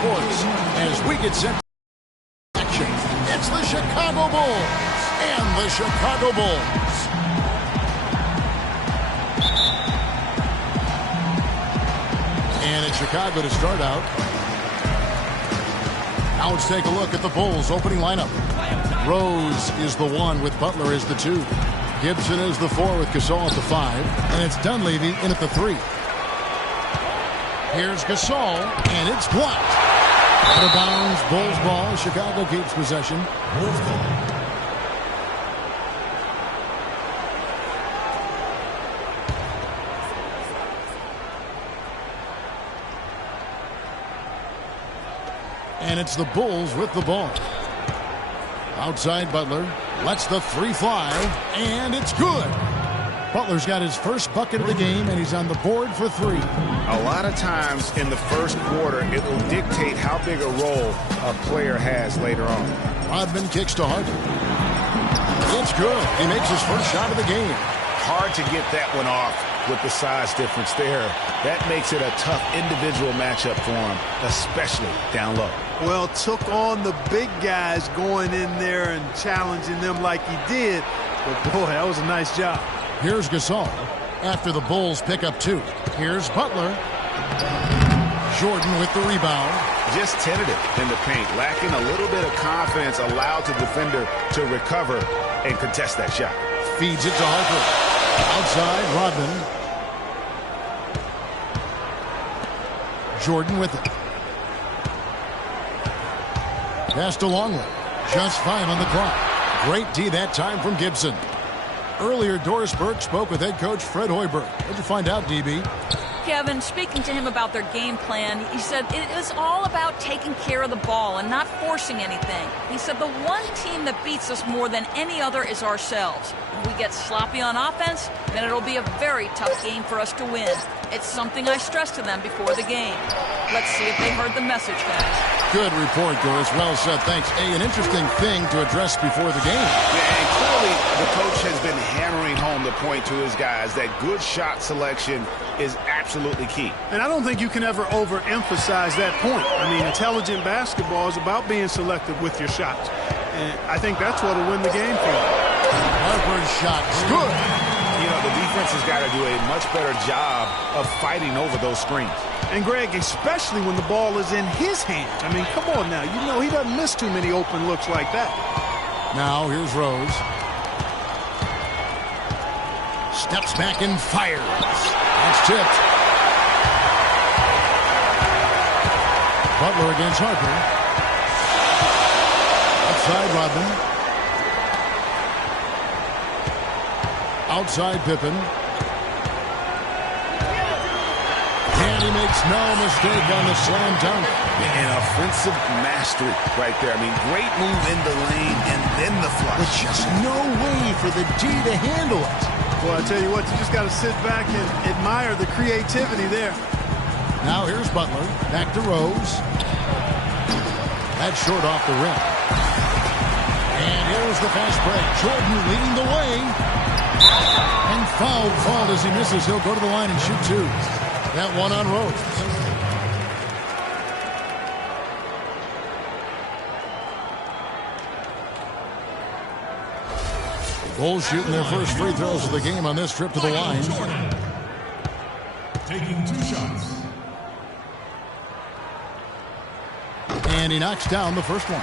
sports as we get set to action. It's the Chicago Bulls and the Chicago Bulls. And it's Chicago to start out. Now let's take a look at the Bulls' opening lineup. Rose is the 1 with Butler as the 2. Gibson is the 4 with Gasol at the 5. And it's Dunleavy in at the 3. Here's Gasol, and it's blocked. Out of bounds, Bulls ball. Chicago keeps possession. Bulls ball. And it's the Bulls with the ball. Outside Butler. Lets the 3 fly. And it's good. Butler's got his first bucket of the game, and he's on the board for 3. A lot of times in the first quarter, it will dictate how big a role a player has later on. Rodman kicks to Harden. It's good. He makes his first shot of the game. Hard to get that one off with the size difference there. That makes it a tough individual matchup for him, especially down low. Well, took on the big guys going in there and challenging them like he did. But, boy, that was a nice job. Here's Gasol after the Bulls pick up 2. Here's Butler. Jordan with the rebound. Just tentative in the paint, lacking a little bit of confidence, allowed the defender to recover and contest that shot. Feeds it to Harper. Outside, Rodman. Jordan with it. Pass to Longley. Just 5 on the clock. Great D that time from Gibson. Earlier, Doris Burke spoke with head coach Fred Hoiberg. What'd you find out, DB? Kevin, speaking to him about their game plan, he said it is all about taking care of the ball and not forcing anything. He said the one team that beats us more than any other is ourselves. If we get sloppy on offense, then it'll be a very tough game for us to win. It's something I stressed to them before the game. Let's see if they heard the message, guys. Good report, Doris. Well said. Thanks. An interesting thing to address before the game. Yeah, and clearly the coach has been hammering home the point to his guys that good shot selection is absolutely key. And I don't think you can ever overemphasize that point. I mean, intelligent basketball is about being selective with your shots. And I think that's what will win the game for you. Harper's shot is good. You know, the defense has got to do a much better job of fighting over those screens. And, Greg, especially when the ball is in his hands. I mean, come on now. You know he doesn't miss too many open looks like that. Now here's Rose. Steps back and fires. That's tipped. Butler against Harper. Outside Rodman. Outside Pippen. And he makes no mistake on the slam dunk. An offensive mastery right there. I mean, great move in the lane and then the flush. But just no way for the D to handle it. Well, I tell you what, you just got to sit back and admire the creativity there. Now here's Butler. Back to Rose. That's short off the rim. And here's the fast break. Jordan leading the way. And fouled as he misses. He'll go to the line and shoot 2. That one on Rose. Bulls shooting their first free throws of the game on this trip to the line. Taking 2 shots. And he knocks down the first one.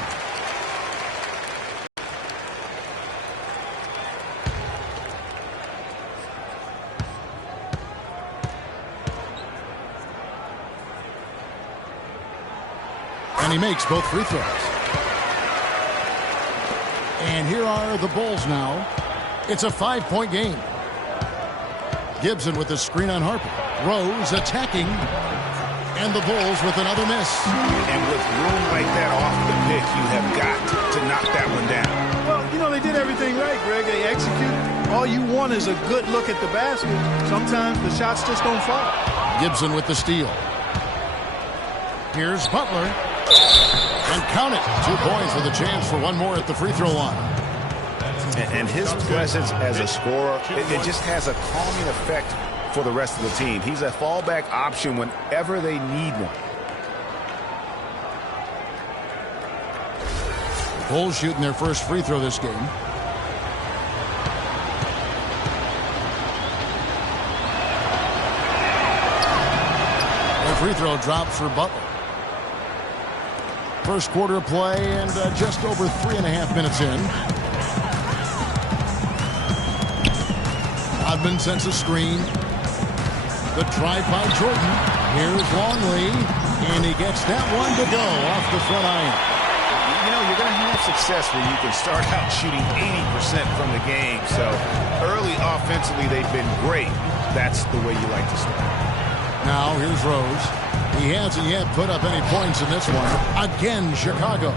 And he makes both free throws. And here are the Bulls now. It's a 5-point game. Gibson with the screen on Harper. Rose attacking. And the Bulls with another miss. And with room like that off the pick, you have got to knock that one down. Well, you know, they did everything right, Greg. They executed. All you want is a good look at the basket. Sometimes the shots just don't fall. Gibson with the steal. Here's Butler. And count it. 2 points with a chance for one more at the free throw line. And his presence as a scorer, it just has a calming effect for the rest of the team. He's a fallback option whenever they need one. Bulls shooting their first free throw this game. The free throw drops for Butler. First quarter of play and just over 3.5 minutes in. Rodman sends a screen. The drive by Jordan. Here's Longley. And he gets that one to go off the front iron. You know, you're going to have success when you can start out shooting 80% from the game. So early offensively, they've been great. That's the way you like to start. Now here's Rose. He hasn't yet put up any points in this one. Again, Chicago.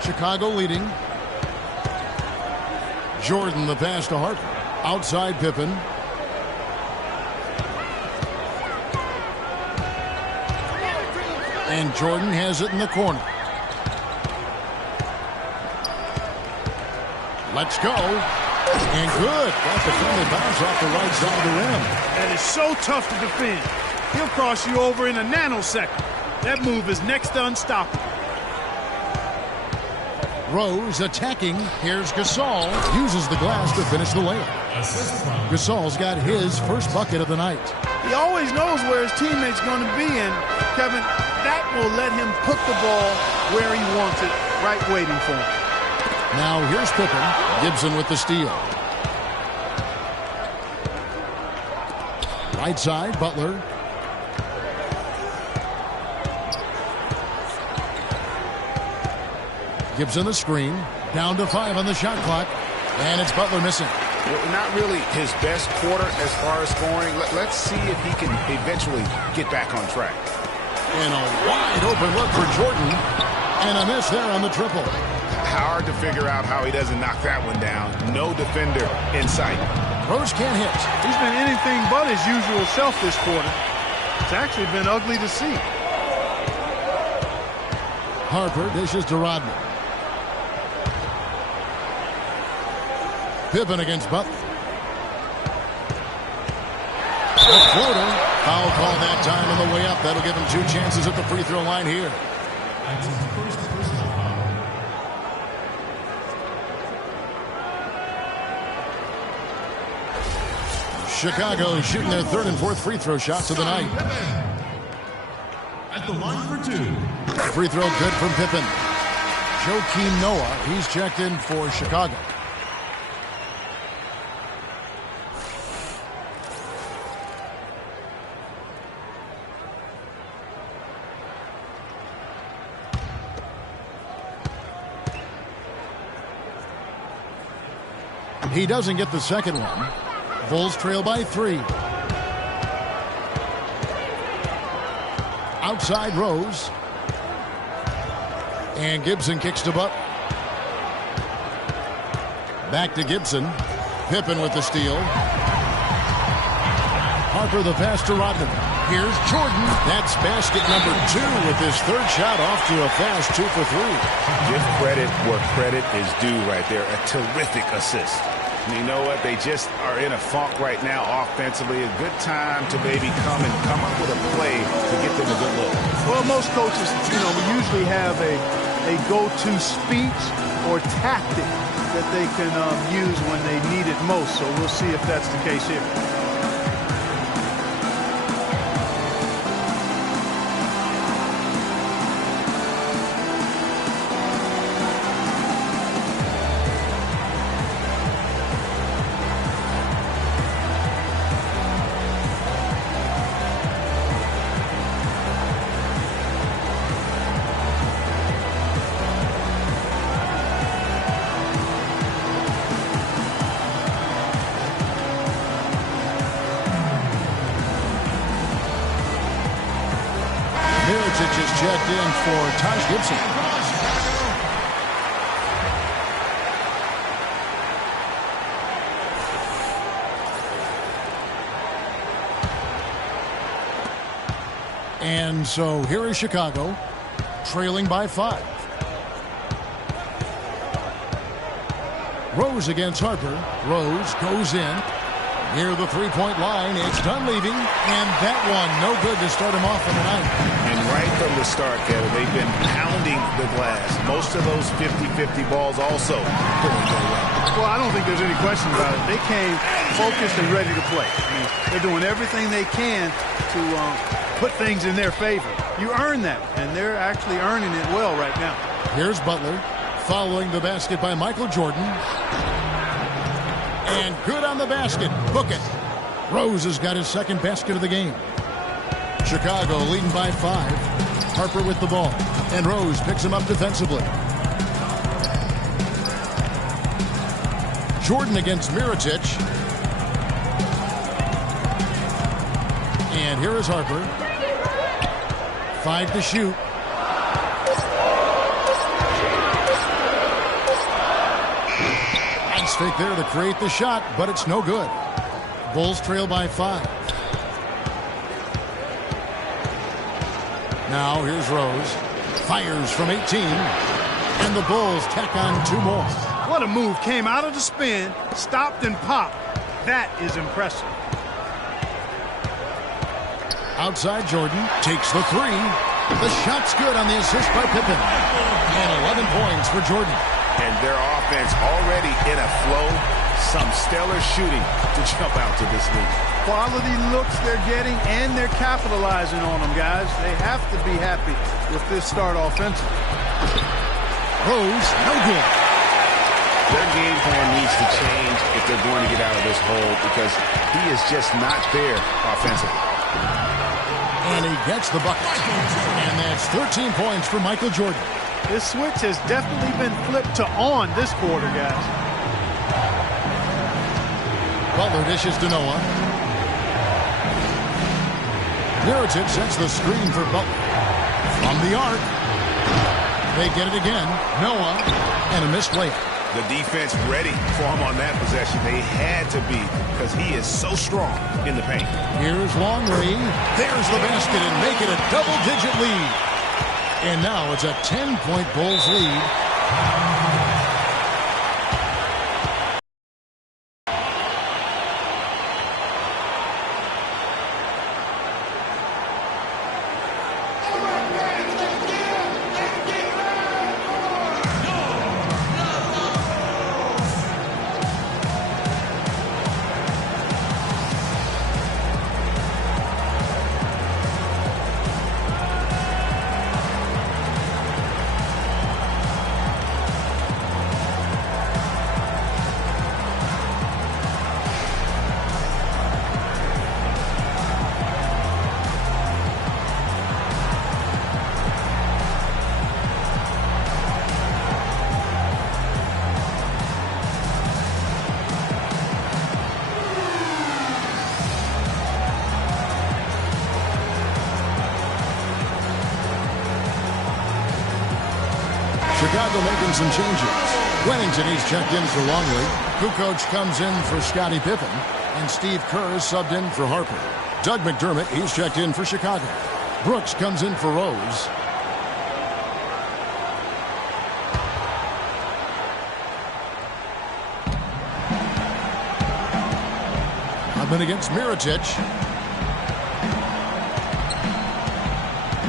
Chicago leading. Jordan the pass to Harper. Outside Pippen. And Jordan has it in the corner. Let's go. And good. Got the friendly bounce off the right side of the rim. That is so tough to defend. He'll cross you over in a nanosecond. That move is next to unstoppable. Rose attacking. Here's Gasol. Uses the glass to finish the layup. Gasol's got his first bucket of the night. He always knows where his teammate's going to be, and Kevin, that will let him put the ball where he wants it, right waiting for him. Now here's Pippen. Gibson with the steal. Right side, Butler. Gibson the screen. Down to 5 on the shot clock. And it's Butler missing. Not really his best quarter as far as scoring. Let's see if he can eventually get back on track. And a wide open look for Jordan. And a miss there on the triple. Hard to figure out how he doesn't knock that one down. No defender in sight. Rose can't hit. He's been anything but his usual self this quarter. It's actually been ugly to see. Harper dishes to Rodman. Pippen against Butler. The floater. Foul call that time on the way up. That'll give him 2 chances at the free throw line here. Chicago shooting their 3rd and 4th free throw shots of the night. At the line for 2. Free throw good from Pippen. Joakim Noah, he's checked in for Chicago. He doesn't get the second one. Bulls trail by 3. Outside Rose. And Gibson kicks to Butler. Back to Gibson. Pippen with the steal. Harper the pass to Rodman. Here's Jordan. That's basket number 2 with his 3rd shot off to a fast 2 for 3. Give credit where credit is due right there. A terrific assist. And you know what? They just are in a funk right now offensively. A good time to maybe come up with a play to get them a good look. Well, most coaches, we usually have a go-to speech or tactic that they can use when they need it most. So we'll see if that's the case here. Just checked in for Taj Gibson. And so here is Chicago, trailing by 5. Rose against Harper. Rose goes in. Near the three-point line, it's done leaving, and that one no good to start him off in the night. And right from the start, Kevin, they've been pounding the glass. Most of those 50-50 balls also going their way. Well, I don't think there's any question about it. They came focused and ready to play. I mean, they're doing everything they can to put things in their favor. You earn that, and they're actually earning it well right now. Here's Butler, following the basket by Michael Jordan. And good on the basket. Book it. Rose has got his second basket of the game. Chicago leading by 5. Harper with the ball. And Rose picks him up defensively. Jordan against Mirotic. And here is Harper. 5 to shoot. Nice fake there to create the shot, but it's no good. Bulls trail by 5. Now here's Rose. Fires from 18. And the Bulls tack on 2 more. What a move. Came out of the spin, stopped and popped. That is impressive. Outside Jordan takes the 3. The shot's good on the assist by Pippen. And 11 points for Jordan. And their offense already in a flow. Some stellar shooting to jump out to this lead. Quality looks they're getting, and they're capitalizing on them, guys. They have to be happy with this start offensively. Rose, no good. Their game plan needs to change if they're going to get out of this hole because he is just not there offensively. And he gets the bucket. And that's 13 points for Michael Jordan. This switch has definitely been flipped to on this quarter, guys. Butler dishes to Noah. Mirotic sets the screen for Butler. From the arc. They get it again. Noah. And a missed layup. The defense ready for him on that possession. They had to be because he is so strong in the paint. Here's Longley. There's the basket and make it a double-digit lead. And now it's a 10-point Bulls lead. Chicago making some changes. Wennington, he's checked in for Longley. Kukoc comes in for Scottie Pippen. And Steve Kerr is subbed in for Harper. Doug McDermott, he's checked in for Chicago. Brooks comes in for Rose. Hubman against Mirotic.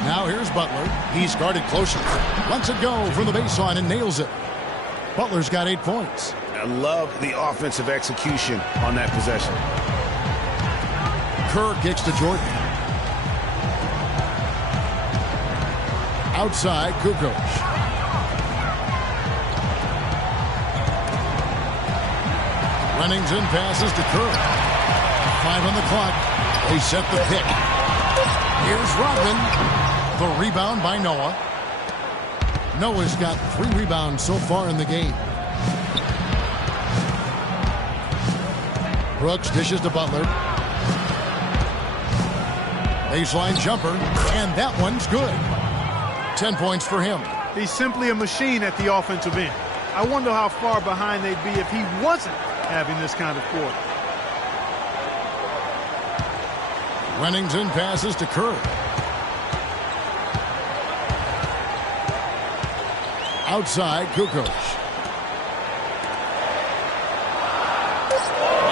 Now here's Butler. He's guarded closer. Lets it go from the baseline and nails it. Butler's got 8 points. I love the offensive execution on that possession. Kerr kicks to Jordan. Outside, Kukoc. Wennington passes to Kerr. 5 on the clock. They set the pick. Here's Rodman. The rebound by Noah. Noah's got 3 rebounds so far in the game. Brooks dishes to Butler. Baseline jumper, and that one's good. 10 points for him. He's simply a machine at the offensive end. I wonder how far behind they'd be if he wasn't having this kind of quarter. Wennington passes to Kerr. Outside, Kukoc.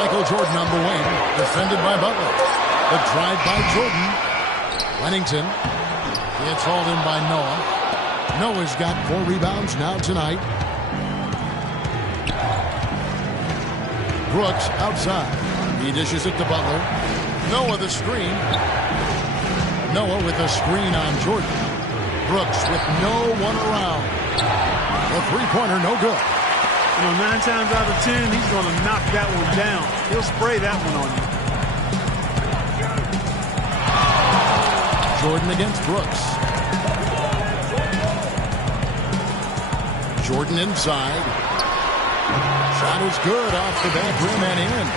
Michael Jordan on the wing, defended by Butler. The drive by Jordan. Lennington gets hauled in by Noah. Noah's got 4 rebounds now tonight. Brooks outside. He dishes it to Butler. Noah the screen. Noah with a screen on Jordan. Brooks with no one around. The three-pointer no good. 9 times out of 10, he's going to knock that one down. He'll spray that one on you. Jordan against Brooks. Jordan inside. Shot is good off the back rim and in.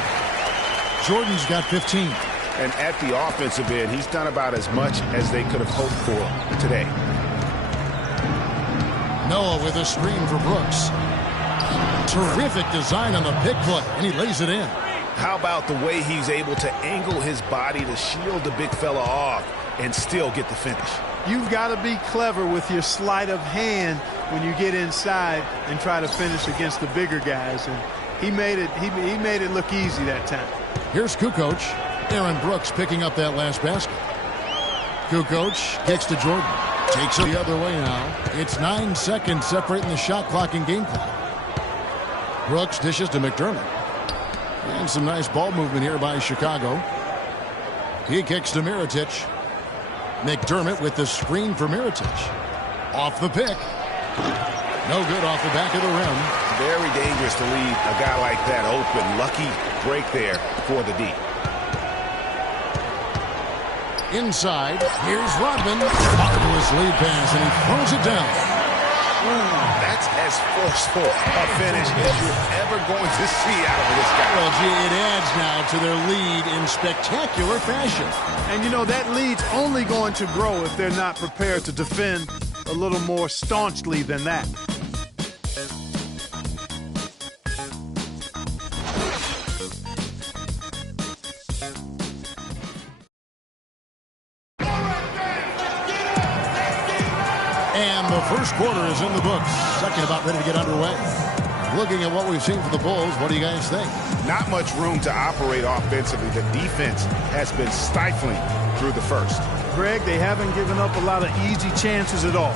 Jordan's got 15. And at the offensive end, he's done about as much as they could have hoped for today. Noah with a screen for Brooks. Terrific design on the pick play, and he lays it in. How about the way he's able to angle his body to shield the big fella off and still get the finish? You've got to be clever with your sleight of hand when you get inside and try to finish against the bigger guys. And he made it look easy that time. Here's Kukoc. Aaron Brooks picking up that last basket. Kukoc kicks to Jordan. Takes it the other way now. It's 9 seconds separating the shot clock and game clock. Brooks dishes to McDermott. And some nice ball movement here by Chicago. He kicks to Mirotic. McDermott with the screen for Mirotic. Off the pick. No good off the back of the rim. Very dangerous to leave a guy like that open. Lucky break there for the D. Inside, here's Rodman. Marvelous lead pass, and he throws it down. Ooh, that's as forceful a finish as you're ever going to see out of this guy. Well, gee, it adds now to their lead in spectacular fashion. And, that lead's only going to grow if they're not prepared to defend a little more staunchly than that. And the first quarter is in the books. Second about ready to get underway. Looking at what we've seen from the Bulls, what do you guys think? Not much room to operate offensively. The defense has been stifling through the first. Greg, they haven't given up a lot of easy chances at all.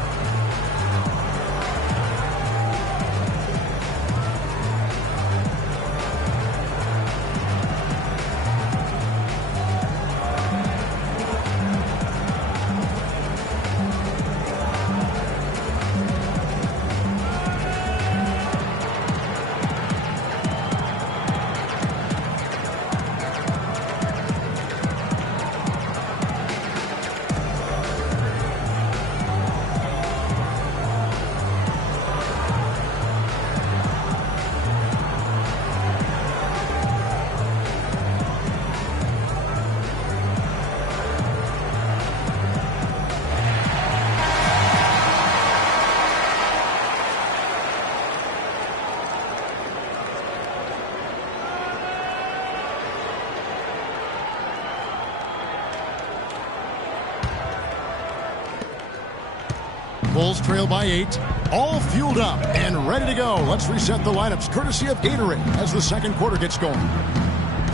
Bulls trail by 8. All fueled up and ready to go. Let's reset the lineups courtesy of Gatorade as the second quarter gets going.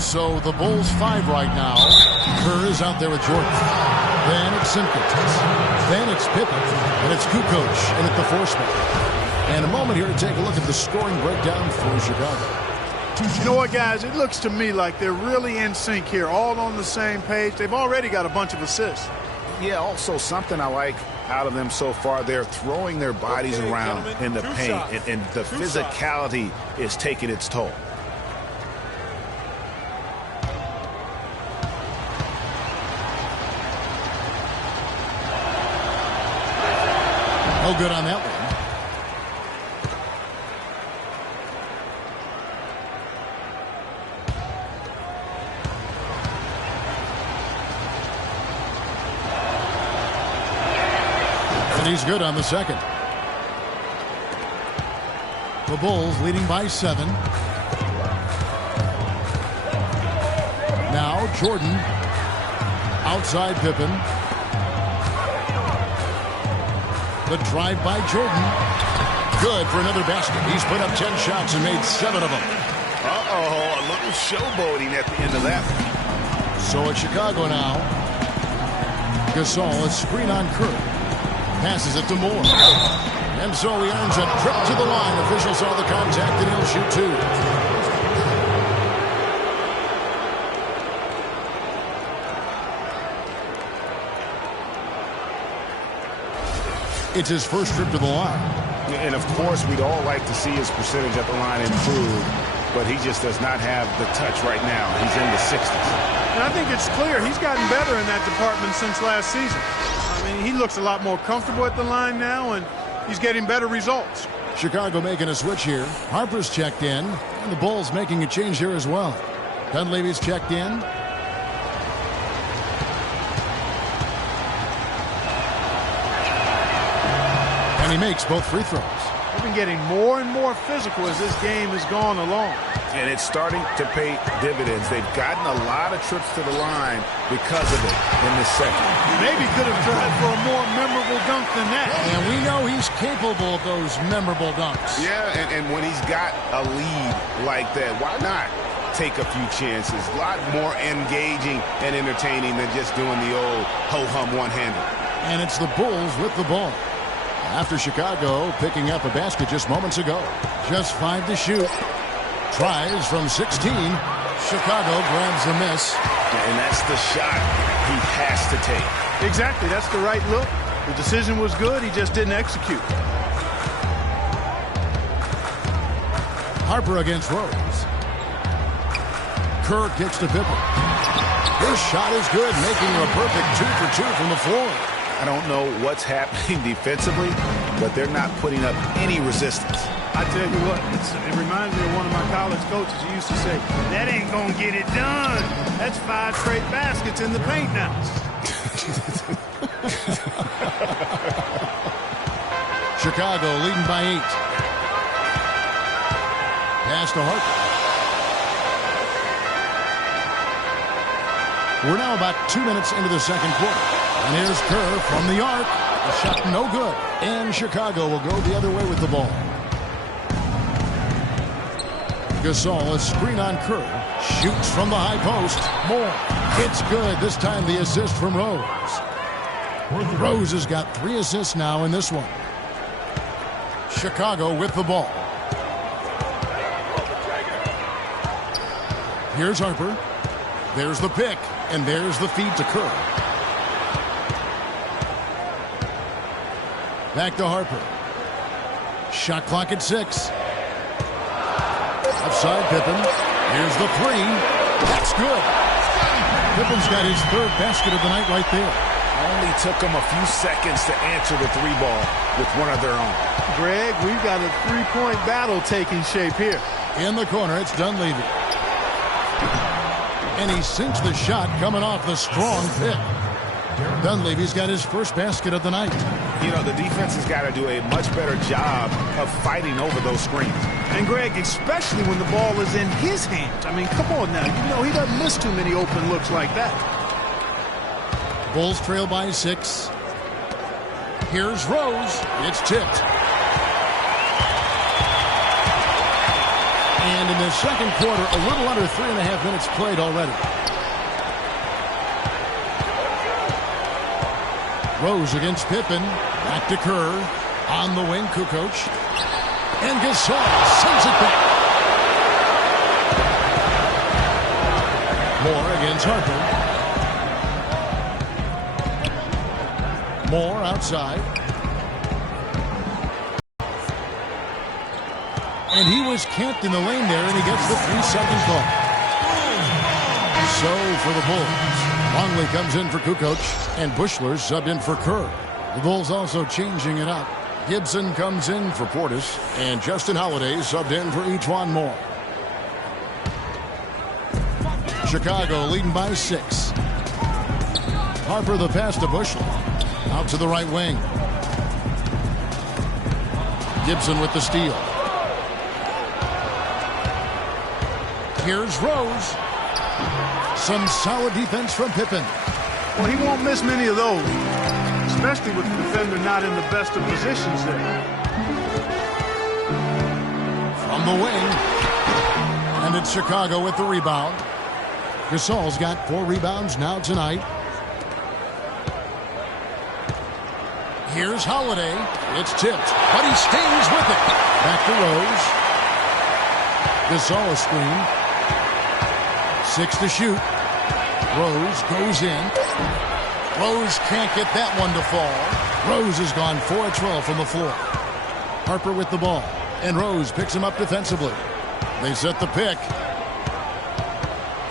So the Bulls 5 right now. Kerr is out there with Jordan. Then it's Simkins. Then it's Pippen. And it's Kukoc in at the 4 spot. And a moment here to take a look at the scoring breakdown for Chicago. You know what, guys? It looks to me like they're really in sync here, all on the same page. They've already got a bunch of assists. Yeah, also something I like out of them so far, they're throwing their bodies around in the paint, and the physicality is taking its toll. No good on that one. And he's good on the second. The Bulls leading by 7. Now Jordan outside Pippen. The drive by Jordan. Good for another basket. He's put up 10 shots and made 7 of them. Uh-oh, a little showboating at the end of that one. So it's Chicago now. Gasol, a screen on Kerr. Passes it to Moore. And so he earns a trip to the line. Officials saw the contact and he'll shoot two. It's his first trip to the line. And, of course, we'd all like to see his percentage at the line improve, but he just does not have the touch right now. He's in the 60s. And I think it's clear he's gotten better in that department since last season. I mean, he looks a lot more comfortable at the line now, and he's getting better results. Chicago making a switch here. Harper's checked in, and the Bulls making a change here as well. Dunleavy's checked in. He makes both free throws. They've been getting more and more physical as this game has gone along. And it's starting to pay dividends. They've gotten a lot of trips to the line because of it in this second. Maybe could have tried for a more memorable dunk than that. And we know he's capable of those memorable dunks. Yeah, and when he's got a lead like that, why not take a few chances? A lot more engaging and entertaining than just doing the old ho-hum one-hander. And it's the Bulls with the ball. After Chicago picking up a basket just moments ago. Just 5 to shoot. Tries from 16. Chicago grabs the miss. And that's the shot he has to take. Exactly. That's the right look. The decision was good. He just didn't execute. Harper against Rose. Kerr kicks to Pippen. His shot is good, making a perfect 2 for 2 from the floor. I don't know what's happening defensively, but they're not putting up any resistance. I tell you what, it reminds me of one of my college coaches. He used to say, that ain't going to get it done. That's 5 straight baskets in the paint now. Chicago leading by 8. Pass to Harper. We're now about 2 minutes into the second quarter. And here's Kerr from the arc. The shot no good. And Chicago will go the other way with the ball. Gasol, a screen on Kerr. Shoots from the high post. Moore. It's good. This time the assist from Rose. Rose has got 3 assists now in this one. Chicago with the ball. Here's Harper. There's the pick. And there's the feed to Kerr. Back to Harper. Shot clock at 6. Offside Pippen. Here's the 3. That's good. Pippen's got his 3rd basket of the night right there. Only took them a few seconds to answer the 3 ball with one of their own. Greg, we've got a 3-point battle taking shape here. In the corner, it's Dunleavy. And he sinks the shot coming off the strong pick. Dunleavy's got his 1st basket of the night. You know, the defense has got to do a much better job of fighting over those screens. And, Greg, especially when the ball is in his hands. I mean, come on now. You know he doesn't miss too many open looks like that. Bulls trail by 6. Here's Rose. It's tipped. And in the second quarter, a little under 3.5 minutes played already. Rose against Pippen. Back to Kerr. On the wing, Kukoc. And Gasol sends it back. Moore against Harper. Moore outside. And he was camped in the lane there, and he gets the 3-second call. So for the Bulls, Longley comes in for Kukoc, and Bushler subbed in for Kerr. The Bulls also changing it up. Gibson comes in for Portis, and Justin Holiday subbed in for E'Twaun Moore. Chicago leading by 6. Harper the pass to Bushler. Out to the right wing. Gibson with the steal. Here's Rose. Some solid defense from Pippen. Well, he won't miss many of those, especially with the defender not in the best of positions there. From the wing. And And it's Chicago with the rebound. Gasol's got 4 rebounds now tonight. Here's Holiday. It's tipped, but he stays with it. Back to Rose. Gasol a screen. 6 to shoot. Rose goes in. Rose can't get that one to fall. Rose has gone 4 of 12 from the floor. Harper with the ball. And Rose picks him up defensively. They set the pick.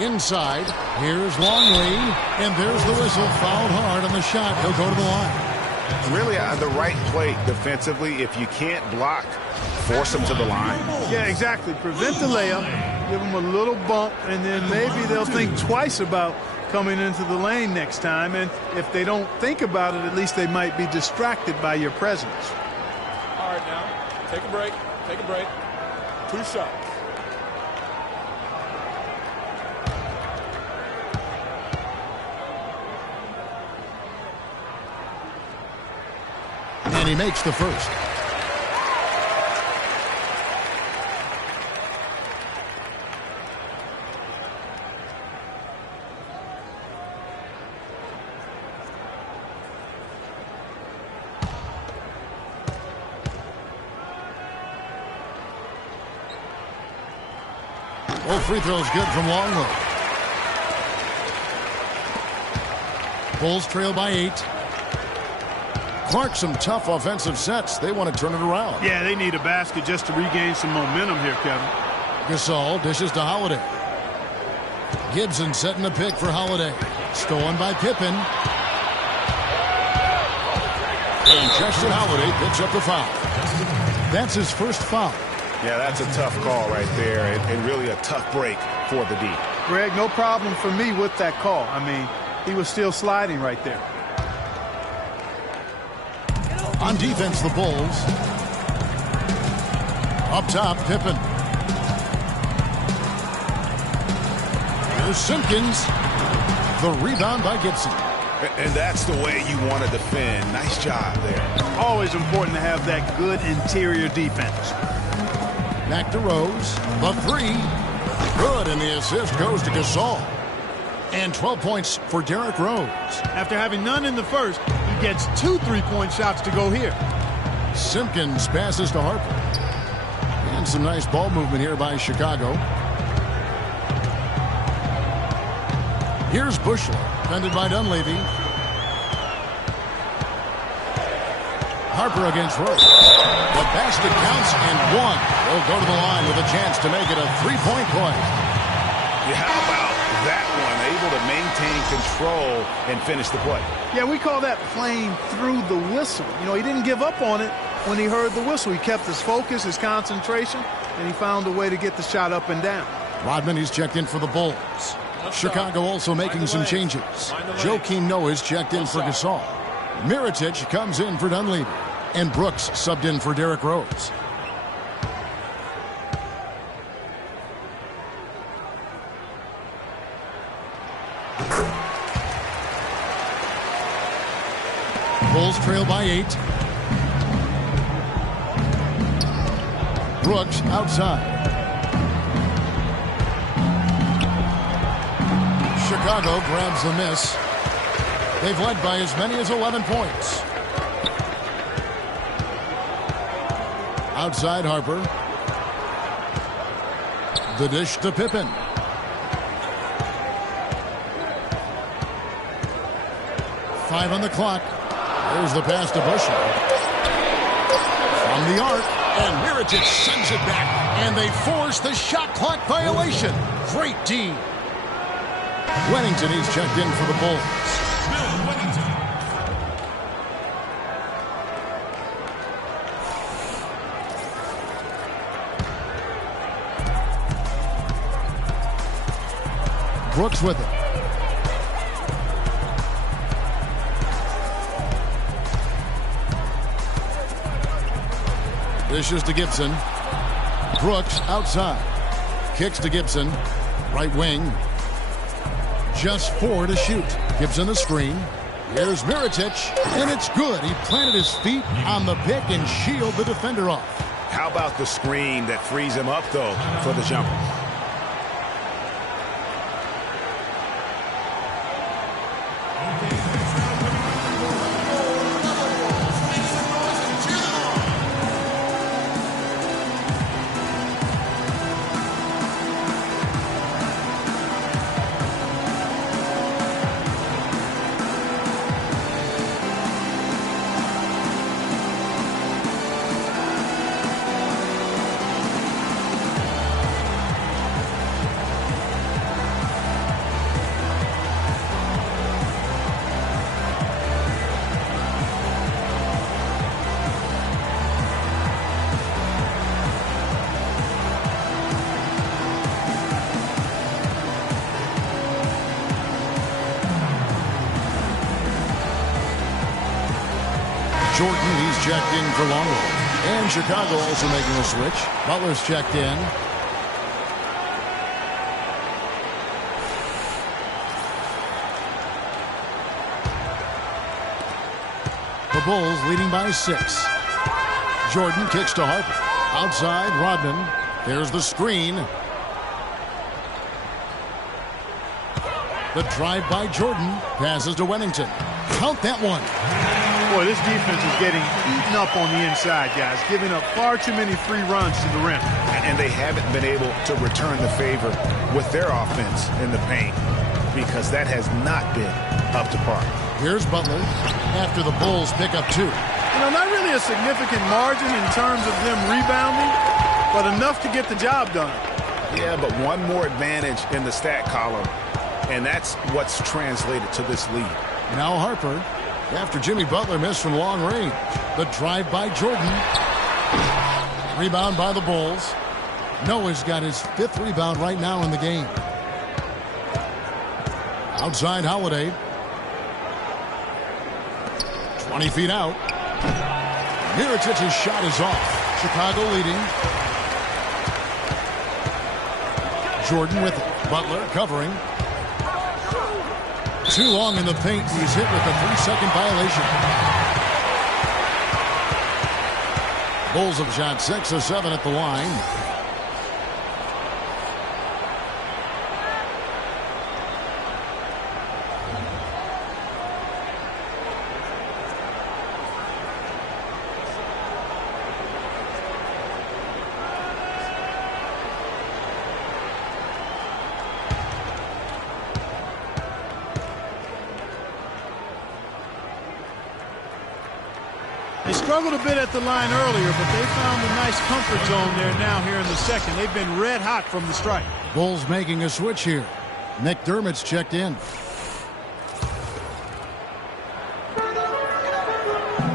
Inside. Here's Longley. And there's the whistle. Fouled hard on the shot. He'll go to the line. Really the right play defensively. If you can't block, force them to the line. Yeah, exactly. Prevent the layup. Give them a little bump. And then maybe they'll think twice about coming into the lane next time. And if they don't think about it, at least they might be distracted by your presence. All right, now, take a break. Take a break. 2 shots. And he makes the first. Both free throws good from Longley. Bulls trail by 8. Clark, some tough offensive sets. They want to turn it around. Yeah, they need a basket just to regain some momentum here, Kevin. Gasol dishes to Holiday. Gibson setting the pick for Holiday. Stolen by Pippen. And Justin Holiday picks up the foul. That's his first foul. Yeah, that's a tough call right there, and really a tough break for the D. Greg, no problem for me with that call. I mean, he was still sliding right there. On defense, the Bulls. Up top, Pippen. Here's Simpkins. The rebound by Gibson. And that's the way you want to defend. Nice job there. Always important to have that good interior defense. Back to Rose. The 3. Good, and the assist goes to Gasol. And 12 points for Derrick Rose. After having none in the first, he gets 2 3-point shots to go here. Simpkins passes to Harper. And some nice ball movement here by Chicago. Here's Bushler, defended by Dunleavy. Harper against Rose. The basket counts and 1. They'll go to the line with a chance to make it a 3-point play. Yeah, how about that one? Able to maintain control and finish the play. Yeah, we call that playing through the whistle. You know, he didn't give up on it when he heard the whistle. He kept his focus, his concentration, and he found a way to get the shot up and down. Rodman is checked in for the Bulls. Chicago also making some changes. Joakim Noah's checked in for Gasol. Mirotic comes in for Dunleavy. And Brooks subbed in for Derrick Rose. Bulls trail by 8. Brooks outside. Chicago grabs the miss. They've led by as many as 11 points. Outside Harper. The dish to Pippen. Five on the clock. There's the pass to Bushler. From the arc, and Mirotic sends it back, and they force the shot clock violation. Great D. Wennington is checked in for the Bulls. Brooks with it. Dishes to Gibson. Brooks outside. Kicks to Gibson. Right wing. Just 4 to shoot. Gibson the screen. Here's Mirotic, and it's good. He planted his feet on the pick and shielded the defender off. How about the screen that frees him up, though, for the jumper? Jordan, he's checked in for long roll. And Chicago also making a switch. Butler's checked in. The Bulls leading by 6. Jordan kicks to Harper. Outside, Rodman. There's the screen. The drive by Jordan. Passes to Wennington. Count that one. Boy, this defense is getting eaten up on the inside, guys. Giving up far too many free runs to the rim. And they haven't been able to return the favor with their offense in the paint because that has not been up to par. Here's Butler after the Bulls pick up 2. You know, not really a significant margin in terms of them rebounding, but enough to get the job done. Yeah, but one more advantage in the stat column, and that's what's translated to this lead. Now Harper, after Jimmy Butler missed from long range. The drive by Jordan. Rebound by the Bulls. Noah's got his 5th rebound right now in the game. Outside Holiday. 20 feet out. Mirotic's shot is off. Chicago leading. Jordan with it. Butler covering. Too long in the paint. He's hit with a 3-second violation. Bulls have shot 6 of 7 at the line. They struggled a bit at the line earlier, but they found a nice comfort zone there now here in the second. They've been red hot from the strike. Bulls making a switch here. McDermott's checked in.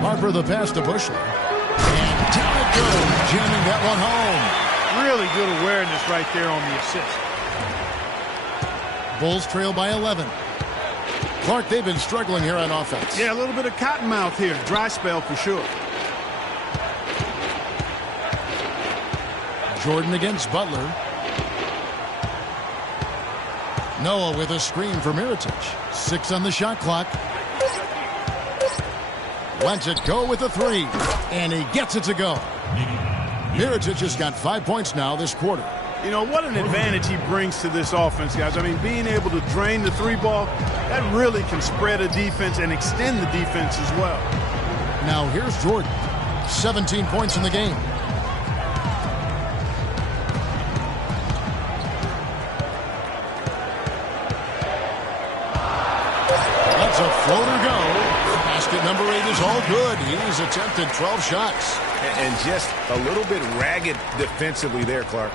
Harper the pass to Bushley. And down it goes, jamming that one home. Really good awareness right there on the assist. Bulls trail by 11. Clark, they've been struggling here on offense. Yeah, a little bit of cottonmouth here. Dry spell for sure. Jordan against Butler. Noah with a screen for Mirotic. 6 on the shot clock. Lets it go with a 3. And he gets it to go. Mirotic has got 5 points now this quarter. You know, what an advantage he brings to this offense, guys. I mean, being able to drain the 3-ball, that really can spread a defense and extend the defense as well. Now here's Jordan. 17 points in the game. That's a floater go. Basket number 8 is all good. He's attempted 12 shots. And just a little bit ragged defensively there, Clark.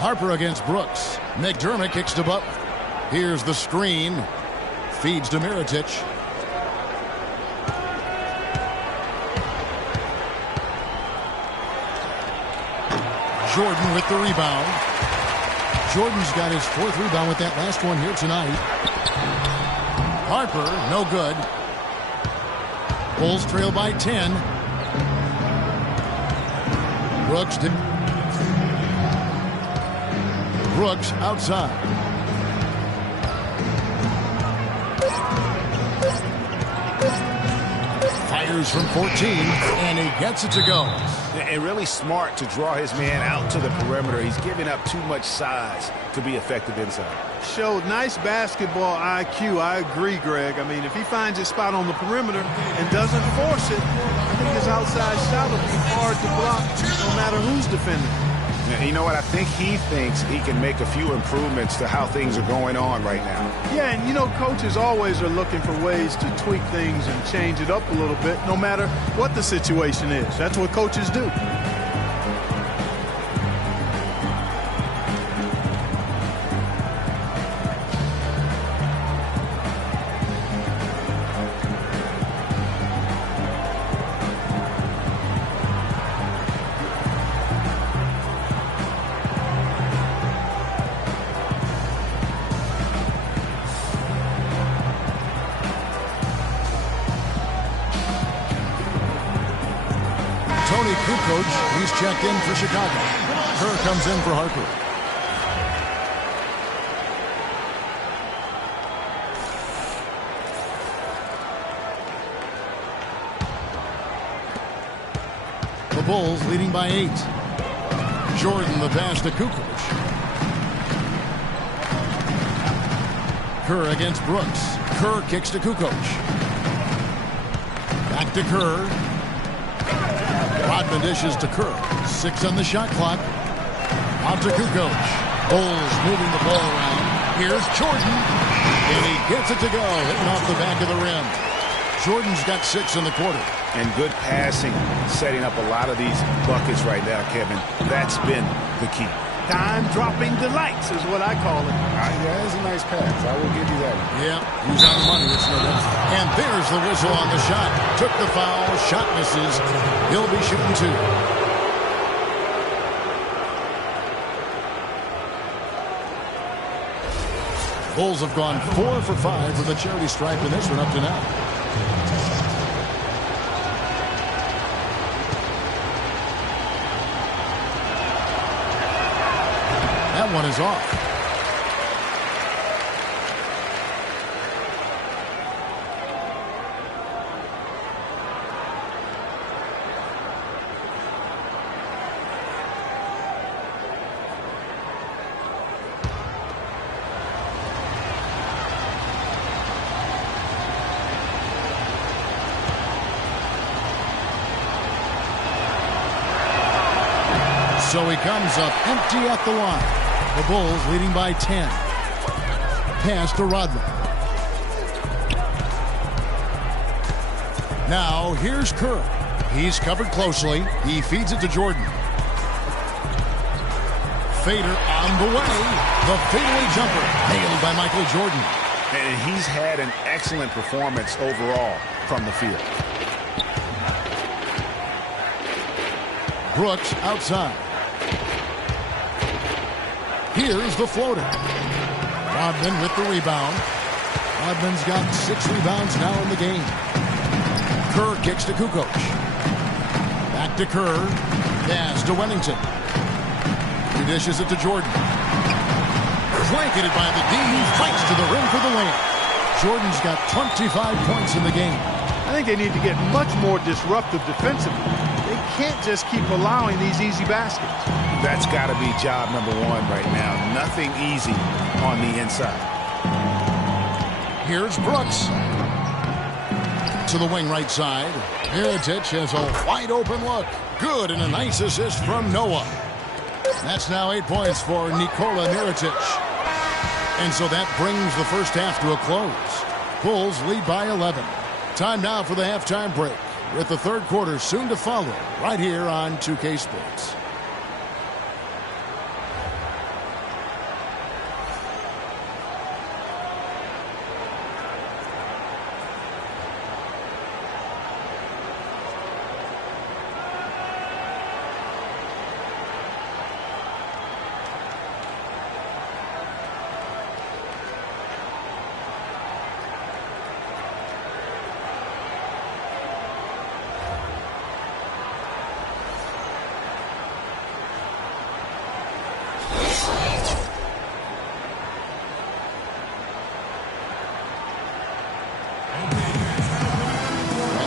Harper against Brooks. McDermott kicks to Butler. Here's the screen. Feeds to Mirotic. Jordan with the rebound. Jordan's got his 4th rebound with that last one here tonight. Harper, no good. Bulls trail by 10. Brooks did. Brooks outside. Fires from 14, and he gets it to go. And really smart to draw his man out to the perimeter. He's giving up too much size to be effective inside. Showed nice basketball IQ. I agree, Greg. I mean, if he finds his spot on the perimeter and doesn't force it, I think his outside shot will be hard to block no matter who's defending. You know what? I think he thinks he can make a few improvements to how things are going on right now. Yeah, and you know, coaches always are looking for ways to tweak things and change it up a little bit, no matter what the situation is. That's what coaches do. Tony Kukoc, he's checked in for Chicago. Kerr comes in for Harper. The Bulls leading by 8. Jordan the pass to Kukoc. Kerr against Brooks. Kerr kicks to Kukoc. Back to Kerr. Rodman dishes to Kerr. 6 on the shot clock. Out to Kukoc. Bulls moving the ball around. Here's Jordan. And he gets it to go. Hitting off the back of the rim. Jordan's got 6 in the quarter. And good passing, setting up a lot of these buckets right now, Kevin. That's been the key. Time-dropping delights is what I call it. Yeah, that's a nice pass. I will give you that. Yeah, he's on the money. It's no doubt. And there's the whistle on the shot. Took the foul. Shot misses. He'll be shooting 2. Bulls have gone 4 for 5 with a charity stripe in this one up to now. That one is off. So he comes up empty at the line. The Bulls leading by 10. Pass to Rodman. Now here's Kerr. He's covered closely. He feeds it to Jordan. Fader on the way. The fadeaway jumper nailed by Michael Jordan. And he's had an excellent performance overall from the field. Brooks outside. Here's the floater. Rodman with the rebound. Rodman's got 6 rebounds now in the game. Kerr kicks to Kukoc. Back to Kerr. Pass to Wennington. He dishes it to Jordan. Blanketed by the D. Fights to the rim for the layup. Jordan's got 25 points in the game. I think they need to get much more disruptive defensively. They can't just keep allowing these easy baskets. That's got to be job number 1 right now. Nothing easy on the inside. Here's Brooks. To the wing right side. Mirotic has a wide open look. Good, and a nice assist from Noah. That's now 8 points for Nikola Mirotic. And so that brings the first half to a close. Bulls lead by 11. Time now for the halftime break, with the third quarter soon to follow right here on 2K Sports.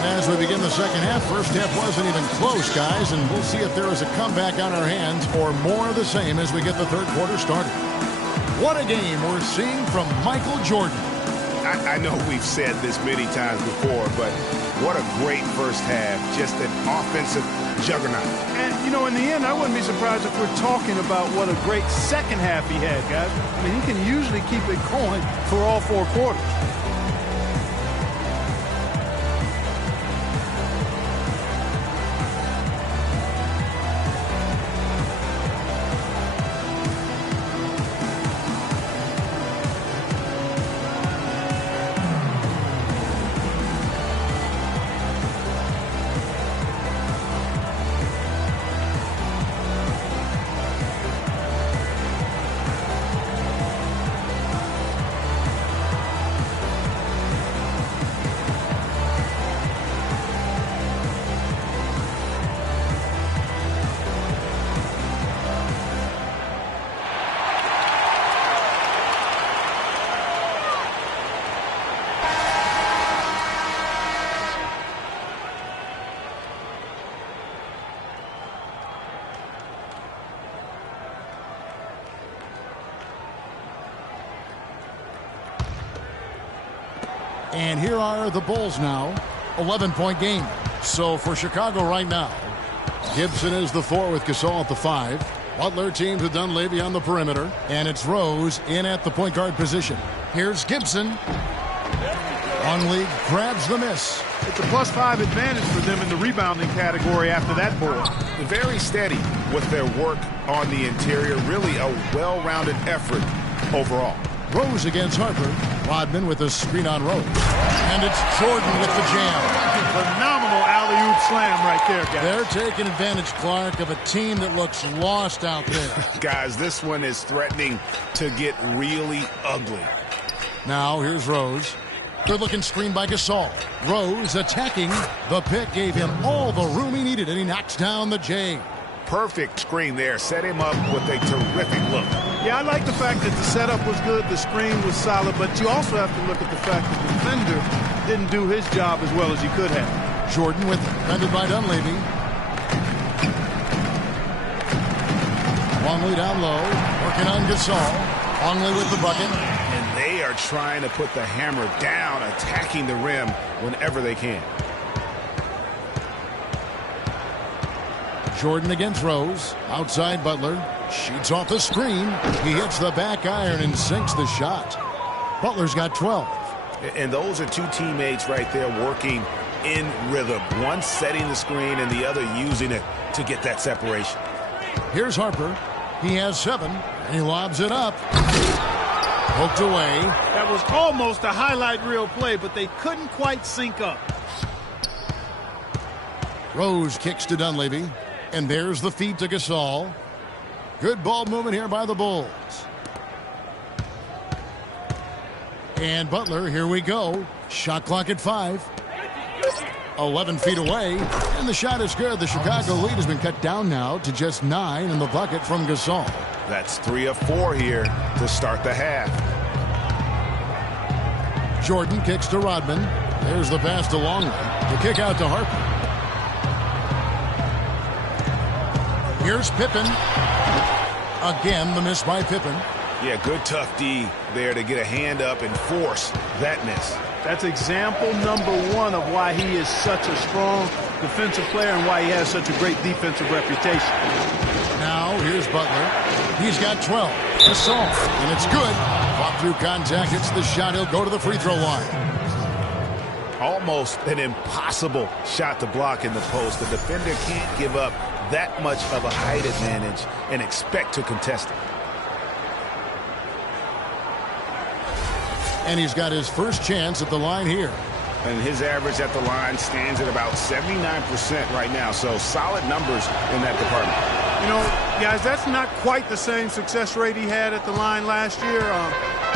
As we begin the second half, first half wasn't even close, guys, and we'll see if there is a comeback on our hands or more of the same as we get the third quarter started. What a game we're seeing from Michael Jordan. I know we've said this many times before, but what a great first half. Just an offensive juggernaut. And, you know, in the end, I wouldn't be surprised if we're talking about what a great second half he had, guys. I mean, he can usually keep it going for all 4 quarters. And here are the Bulls now. 11-point game. So for Chicago right now, Gibson is the 4 with Gasol at the 5. Butler teams with Dunleavy on the perimeter. And it's Rose in at the point guard position. Here's Gibson. Longley grabs the miss. It's a +5 advantage for them in the rebounding category after that board. Very steady with their work on the interior. Really a well-rounded effort overall. Rose against Harper. Rodman with a screen on Rose. And it's Jordan with the jam. Phenomenal alley-oop slam right there, guys. They're taking advantage, Clark, of a team that looks lost out there. Guys, this one is threatening to get really ugly. Now, here's Rose. Good-looking screen by Gasol. Rose attacking. The pick gave him all the room he needed, and he knocks down the J. Perfect screen there. Set him up with a terrific look. Yeah, I like the fact that the setup was good, the screen was solid, but you also have to look at the fact that the defender didn't do his job as well as he could have. Jordan with it, defended by Dunleavy. Longley down low, working on Gasol. Longley with the bucket. And they are trying to put the hammer down, attacking the rim whenever they can. Jordan against Rose. Outside Butler. Shoots off the screen. He hits the back iron and sinks the shot. Butler's got 12. And those are two teammates right there working in rhythm. One setting the screen and the other using it to get that separation. Here's Harper. He has 7. And he lobs it up. Poked away. That was almost a highlight reel play, but they couldn't quite sync up. Rose kicks to Dunleavy. And there's the feed to Gasol. Good ball movement here by the Bulls. And Butler, here we go. Shot clock at 5. 11 feet away. And the shot is good. The Chicago lead has been cut down now to just 9 in the bucket from Gasol. That's 3 of 4 here to start the half. Jordan kicks to Rodman. There's the pass to Longley. The kick out to Harper. Here's Pippen. Again, the miss by Pippen. Yeah, good tough D there to get a hand up and force that miss. That's example number 1 of why he is such a strong defensive player and why he has such a great defensive reputation. Now, here's Butler. He's got 12. Gasol. And it's good. Fought through contact. Hits the shot. He'll go to the free throw line. Almost an impossible shot to block in the post. The defender can't give up that much of a height advantage and expect to contest it. And he's got his first chance at the line here. And his average at the line stands at about 79% right now. So solid numbers in that department. You know, guys, that's not quite the same success rate he had at the line last year,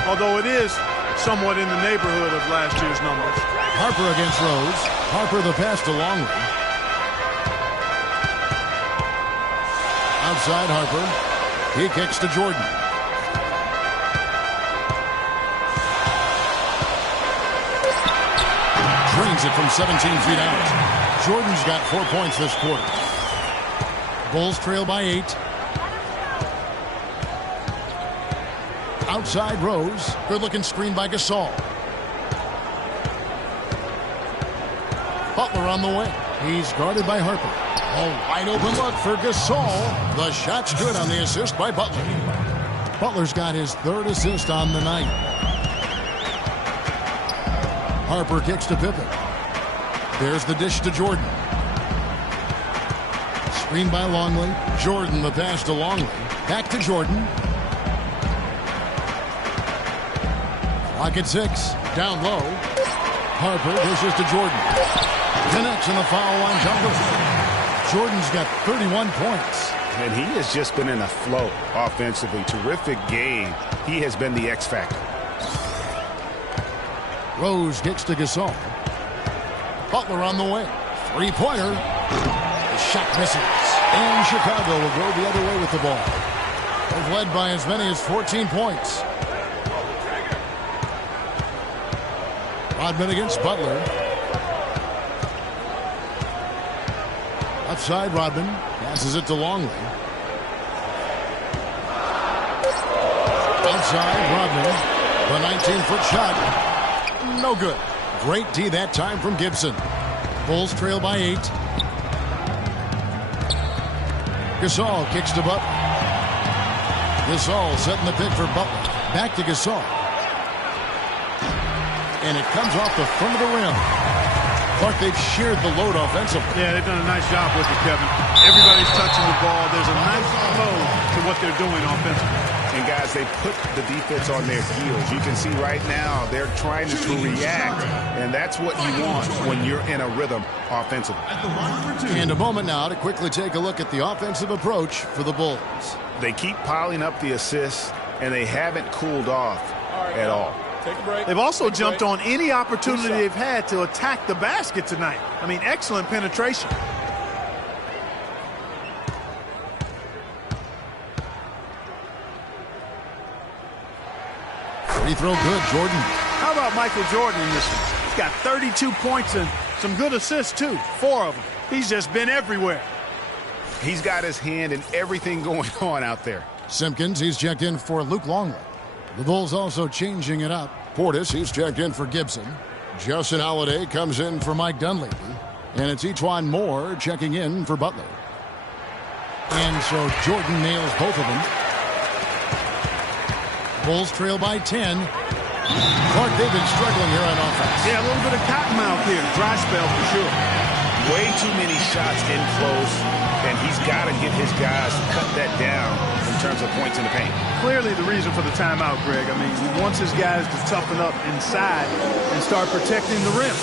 although it is somewhat in the neighborhood of last year's numbers. Harper against Rose. Harper the pass to Longley. Outside Harper. He kicks to Jordan. Drains it from 17 feet out. Jordan's got 4 points this quarter. Bulls trail by 8. Outside Rose. Good-looking screen by Gasol. Butler on the way. He's guarded by Harper. A wide open look for Gasol. The shot's good on the assist by Butler. Butler's got his 3rd assist on the night. Harper kicks to Pippen. There's the dish to Jordan. Screen by Longley. Jordan the pass to Longley. Back to Jordan. Clock at 6. Down low. Harper dishes to Jordan. Connects in the foul line jumper. Jordan's got 31 points. And he has just been in a flow offensively. Terrific game. He has been the X factor. Rose kicks to Gasol. Butler on the way. 3-pointer. The shot misses. And Chicago will go the other way with the ball. They've led by as many as 14 points. Rodman against Butler. Outside Rodman. Passes it to Longley. Outside Rodman. The 19-foot shot. No good. Great D that time from Gibson. Bulls trail by 8. Gasol kicks to Butler. Gasol setting the pick for Butler. Back to Gasol. And it comes off the front of the rim. Clark, they've shared the load offensively. Yeah, they've done a nice job with it, Kevin. Everybody's touching the ball. There's a nice flow to what they're doing offensively. And, guys, they put the defense on their heels. You can see right now they're trying to react, and that's what you want when you're in a rhythm offensively. And a moment now to quickly take a look at the offensive approach for the Bulls. They keep piling up the assists, and they haven't cooled off at all. Take a break. They've also jumped on any opportunity they've had to attack the basket tonight. I mean, excellent penetration. Free throw good, Jordan. How about Michael Jordan in this one? He's got 32 points and some good assists, too. 4 of them. He's just been everywhere. He's got his hand in everything going on out there. Simpkins, he's checked in for Luke Longley. The Bulls also changing it up. Portis, he's checked in for Gibson. Justin Holiday comes in for Mike Dunleavy. And it's Etuan Moore checking in for Butler. And so Jordan nails both of them. Bulls trail by 10. Clark, they've been struggling here on offense. Yeah, a little bit of cottonmouth here. Dry spell for sure. Way too many shots in close, and he's got to get his guys to cut that down in terms of points in the paint. Clearly the reason for the timeout, Greg. I mean, he wants his guys to toughen up inside and start protecting the rim.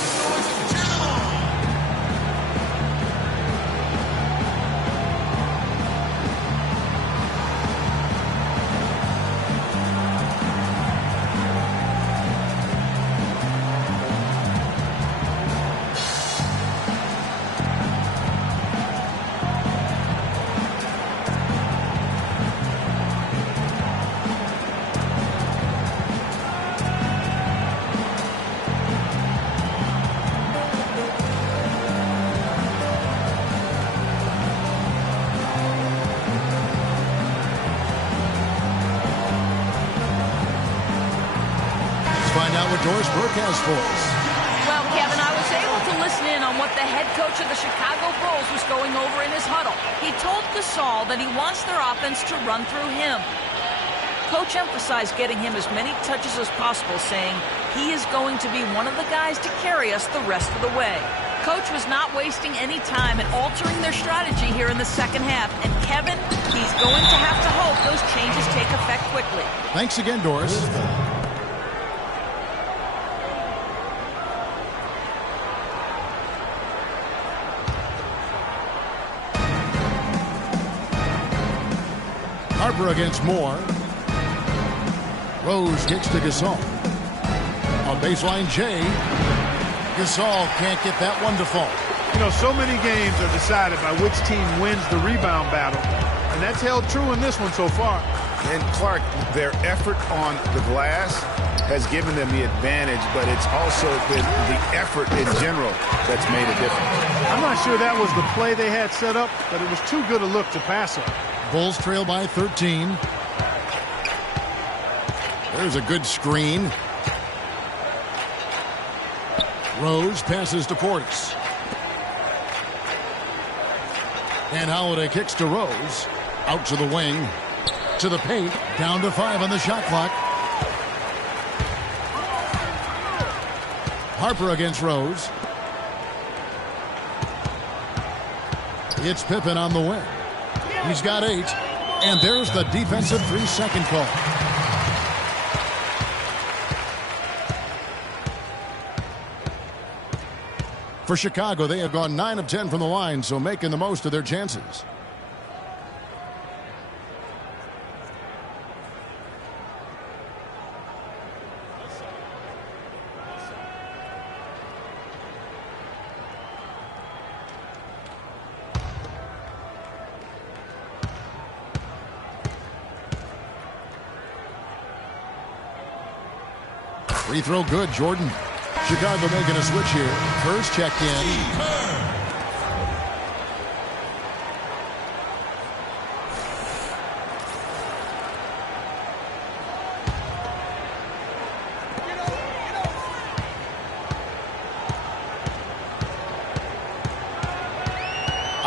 Doris Burke has for us. Well, Kevin, I was able to listen in on what the head coach of the Chicago Bulls was going over in his huddle. He told Gasol that he wants their offense to run through him. Coach emphasized getting him as many touches as possible, saying he is going to be one of the guys to carry us the rest of the way. Coach was not wasting any time in altering their strategy here in the second half. And Kevin, he's going to have to hope those changes take effect quickly. Thanks again, Doris. Harper against Moore. Rose kicks to Gasol. On baseline, Jay. Gasol can't get that one to fall. You know, so many games are decided by which team wins the rebound battle, and that's held true in this one so far. And Clark, their effort on the glass has given them the advantage, but it's also been the effort in general that's made a difference. I'm not sure that was the play they had set up, but it was too good a look to pass up. Bulls trail by 13. There's a good screen. Rose passes to Portis. And Holiday kicks to Rose. Out to the wing. To the paint. Down to 5 on the shot clock. Harper against Rose. It's Pippen on the wing. He's got 8. And there's the defensive 3-second call. For Chicago, they have gone 9 of 10 from the line, so making the most of their chances. Free throw good, Jordan. Chicago making a switch here. First checked in.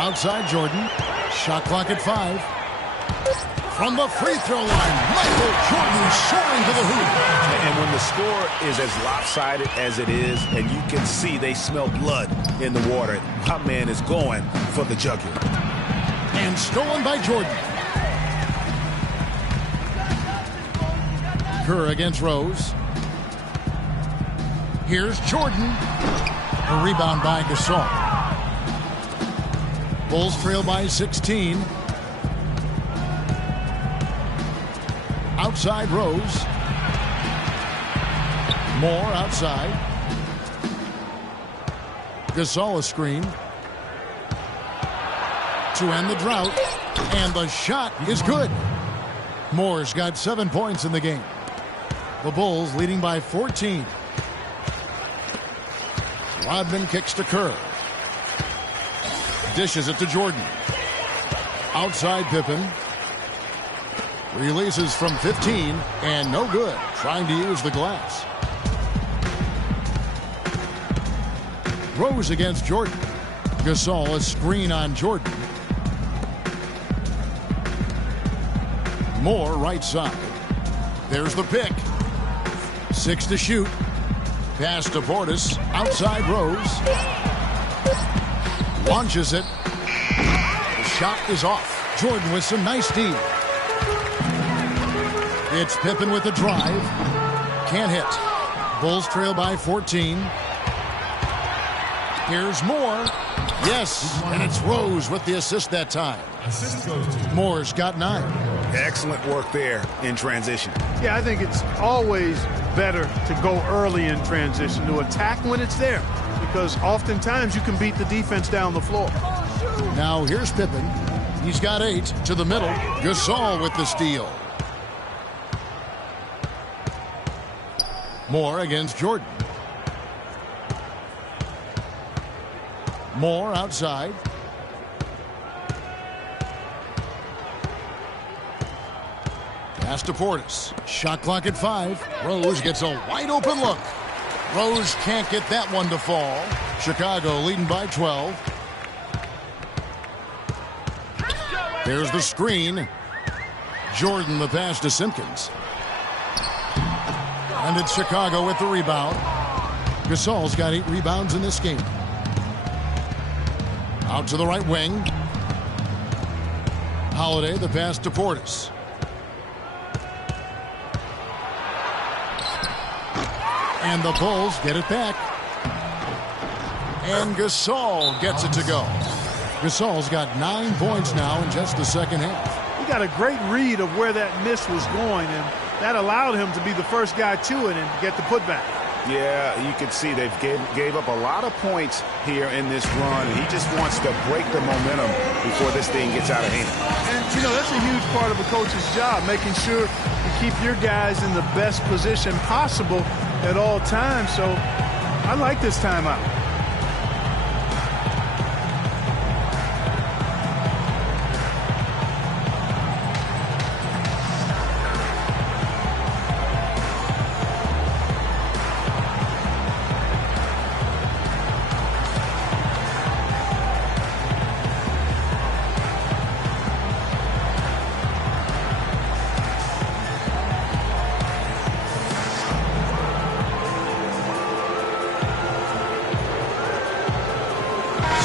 outside Jordan. Shot clock at 5. From the free throw line, Michael Jordan soaring to the hoop. And when the score is as lopsided as it is, and you can see they smell blood in the water, my man is going for the jugular. And stolen by Jordan. Kerr against Rose. Here's Jordan. A rebound by Gasol. Bulls trail by 16. Outside Rose. Moore outside. Gasol a screen. To end the drought. And the shot is good. Moore's got 7 points in the game. The Bulls leading by 14. Rodman kicks to Kerr. Dishes it to Jordan. Outside Pippen. Releases from 15 and no good. Trying to use the glass. Rose against Jordan. Gasol a screen on Jordan. Moore right side. There's the pick. 6 to shoot. Pass to Portis. Outside Rose. Launches it. The shot is off. Jordan with some nice D. It's Pippen with the drive. Can't hit. Bulls trail by 14. Here's Moore. Yes, and it's Rose with the assist that time. Moore's got 9. Excellent work there in transition. Yeah, I think it's always better to go early in transition, to attack when it's there, because oftentimes you can beat the defense down the floor. Now here's Pippen. He's got 8 to the middle. Gasol with the steal. Moore against Jordan. Moore outside. Pass to Portis. Shot clock at 5. Rose gets a wide open look. Rose can't get that one to fall. Chicago leading by 12. There's the screen. Jordan the pass to Simpkins. And it's Chicago with the rebound. Gasol's got 8 rebounds in this game. Out to the right wing. Holiday the pass to Portis. And the Bulls get it back. And Gasol gets it to go. Gasol's got 9 points now in just the second half. He got a great read of where that miss was going, and that allowed him to be the first guy to it and get the putback. Yeah, you can see they've gave up a lot of points here in this run, and he just wants to break the momentum before this thing gets out of hand. And, you know, that's a huge part of a coach's job, making sure you keep your guys in the best position possible at all times. So I like this timeout.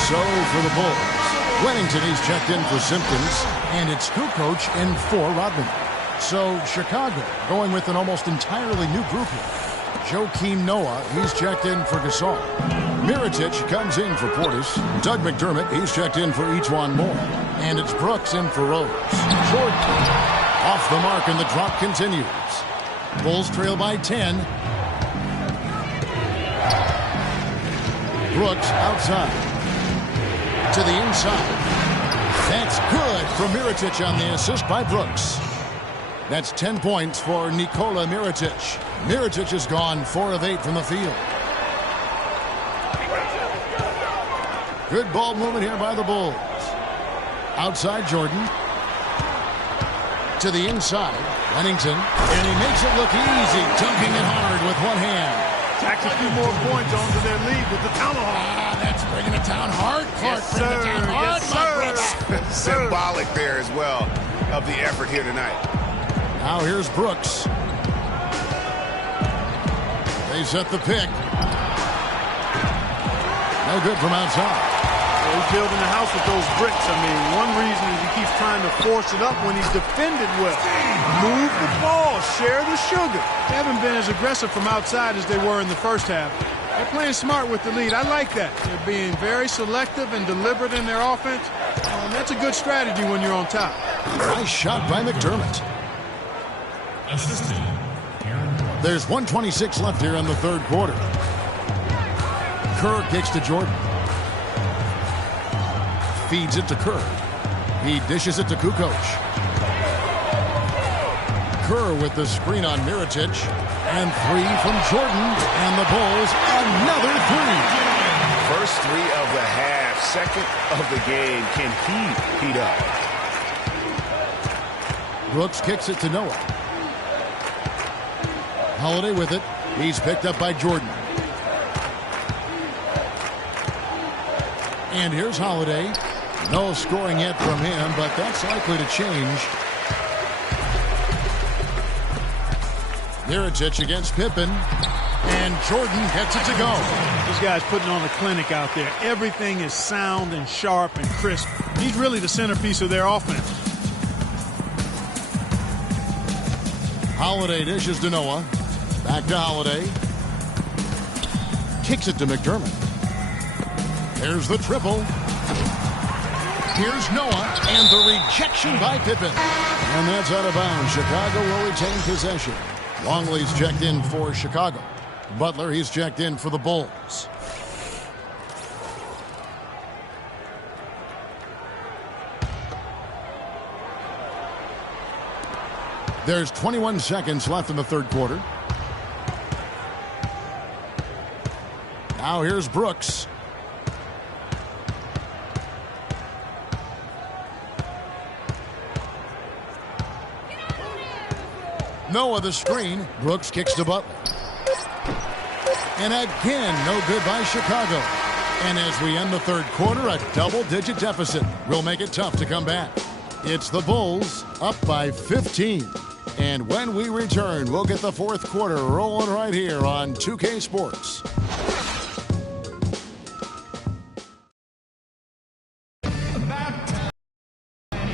So for the Bulls, Wennington, he's checked in for Simpkins, and it's Kukoc in for Rodman. So Chicago going with an almost entirely new group here. Joakim Noah, he's checked in for Gasol. Mirotic comes in for Portis. Doug McDermott, he's checked in for Ejuan Moore. And it's Brooks in for Rose. Jordan off the mark, and the drop continues. Bulls trail by 10. Brooks outside. To the inside. That's good for Mirotic on the assist by Brooks. That's 10 points for Nikola Mirotic. Mirotic has gone 4 of 8 from the field. Good ball movement here by the Bulls. Outside Jordan. To the inside. Wennington. And he makes it look easy. Dunking it hard with one hand. Tacks a few more points onto their lead with the tomahawk. That's bringing it down hard. Clark Yes, bringing it down hard. Yes, sir. Symbolic there as well of the effort here tonight. Now here's Brooks. They set the pick. No good from outside. He's building the house with those bricks. I mean, one reason is he keeps trying to force it up when he's defended well. Move the ball, share the sugar. They haven't been as aggressive from outside as they were in the first half. They're playing smart with the lead. I like that. They're being very selective and deliberate in their offense. And that's a good strategy when you're on top. Nice shot by McDermott. There's 1:26 left here in the third quarter. Kerr kicks to Jordan. Feeds it to Kerr. He dishes it to Kukoc. Kerr with the screen on Mirotic. And three from Jordan. And the Bulls, another three. First three of the half, second of the game. Can he heat up? Brooks kicks it to Noah. Holiday with it. He's picked up by Jordan. And here's Holiday. No scoring yet from him, but that's likely to change. Mirotic against Pippen. And Jordan gets it to go. This guy's putting on a clinic out there. Everything is sound and sharp and crisp. He's really the centerpiece of their offense. Holiday dishes to Noah. Back to Holiday. Kicks it to McDermott. There's the triple. Here's Noah, and the rejection by Pippen. And that's out of bounds. Chicago will retain possession. Longley's checked in for Chicago. Butler, he's checked in for the Bulls. There's 21 seconds left in the third quarter. Now here's Brooks. Noah the screen. Brooks kicks to Butler. And again, no good by Chicago. And as we end the third quarter, a double-digit deficit will make it tough to come back. It's the Bulls up by 15. And when we return, we'll get the fourth quarter rolling right here on 2K Sports.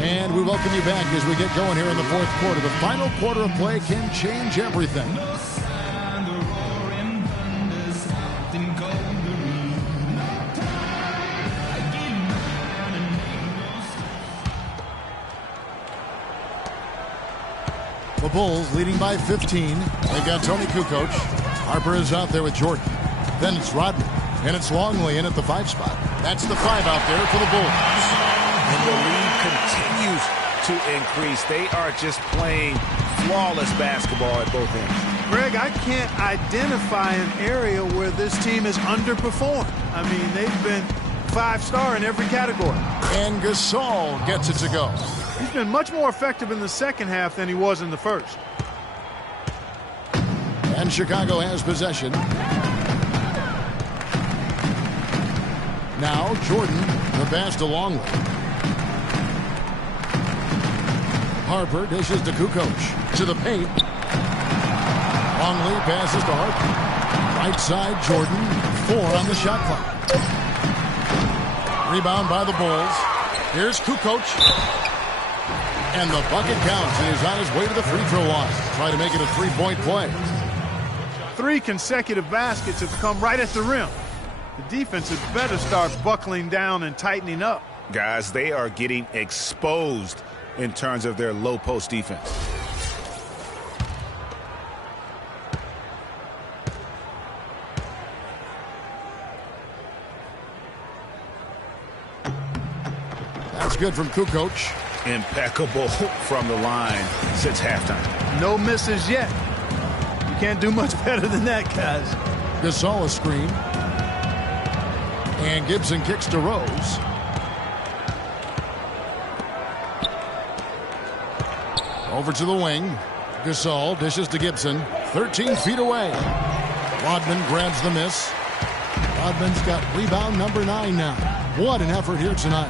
And we welcome you back as we get going here in the fourth quarter. The final quarter of play can change everything. The Bulls leading by 15. They've got Tony Kukoc. Harper is out there with Jordan. Then it's Rodman. And it's Longley in at the 5 spot. That's the 5 out there for the Bulls. And the lead continues to increase. They are just playing flawless basketball at both ends. Greg, I can't identify an area where this team has underperformed. I mean, they've been 5-star in every category. And Gasol gets it to go. He's been much more effective in the second half than he was in the first. And Chicago has possession. Now Jordan, the pass to Longley. Harper dishes to Kukoc. To the paint. Longley passes to Harper. Right side, Jordan. 4 on the shot clock. Rebound by the Bulls. Here's Kukoc. And the bucket counts, and he's on his way to the free throw line. Try to make it a 3-point play. 3 consecutive baskets have come right at the rim. The defense had better start buckling down and tightening up. Guys, they are getting exposed in terms of their low post defense. That's good from Kukoc. Impeccable from the line since halftime. No misses yet. You can't do much better than that, guys. Gasol a screen. And Gibson kicks to Rose. Over to the wing. Gasol dishes to Gibson. 13 feet away. Rodman grabs the miss. Rodman's got rebound number 9 now. What an effort here tonight.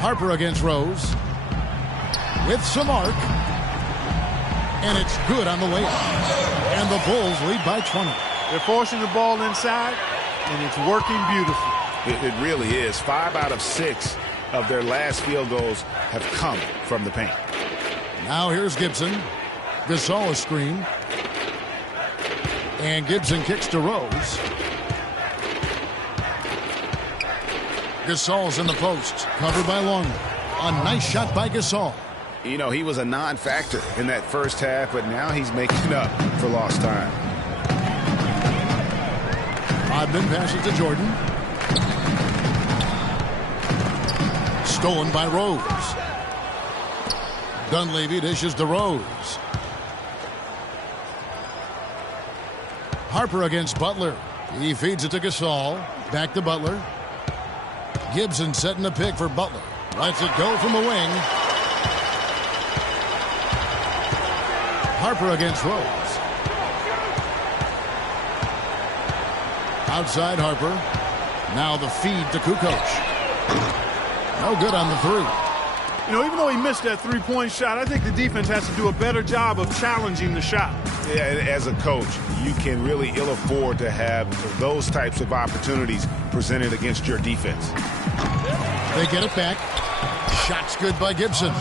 Harper against Rose. With some arc. And it's good on the way up. And the Bulls lead by 20. They're forcing the ball inside, and it's working beautifully. It really is. 5 out of 6 of their last field goals have come from the paint. Now here's Gibson. Gasol is screened. And Gibson kicks to Rose. Gasol's in the post. Covered by Longley. A nice shot by Gasol. You know, he was a non-factor in that first half, but now he's making up for lost time. Rodman passes to Jordan. Stolen by Rose. Dunleavy dishes to Rose. Harper against Butler. He feeds it to Gasol. Back to Butler. Gibson setting the pick for Butler. Lets it go from the wing. Harper against Rose. Outside Harper. Now the feed to Kukoc. No good on the three. You know, even though he missed that three-point shot, I think the defense has to do a better job of challenging the shot. Yeah, as a coach, you can really ill afford to have those types of opportunities presented against your defense. They get it back. Shot's good by Gibson.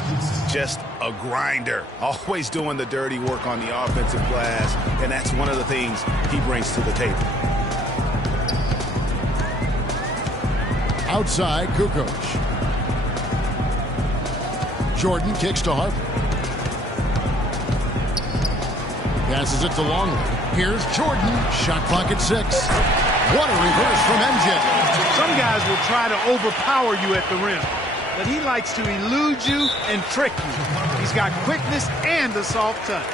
Just a grinder. Always doing the dirty work on the offensive glass, and that's one of the things he brings to the table. Outside, Kukoc. Jordan kicks to Harper. Passes it to Longley. Here's Jordan. Shot clock at 6. What a reverse from MJ. Some guys will try to overpower you at the rim, but he likes to elude you and trick you. He's got quickness and a soft touch.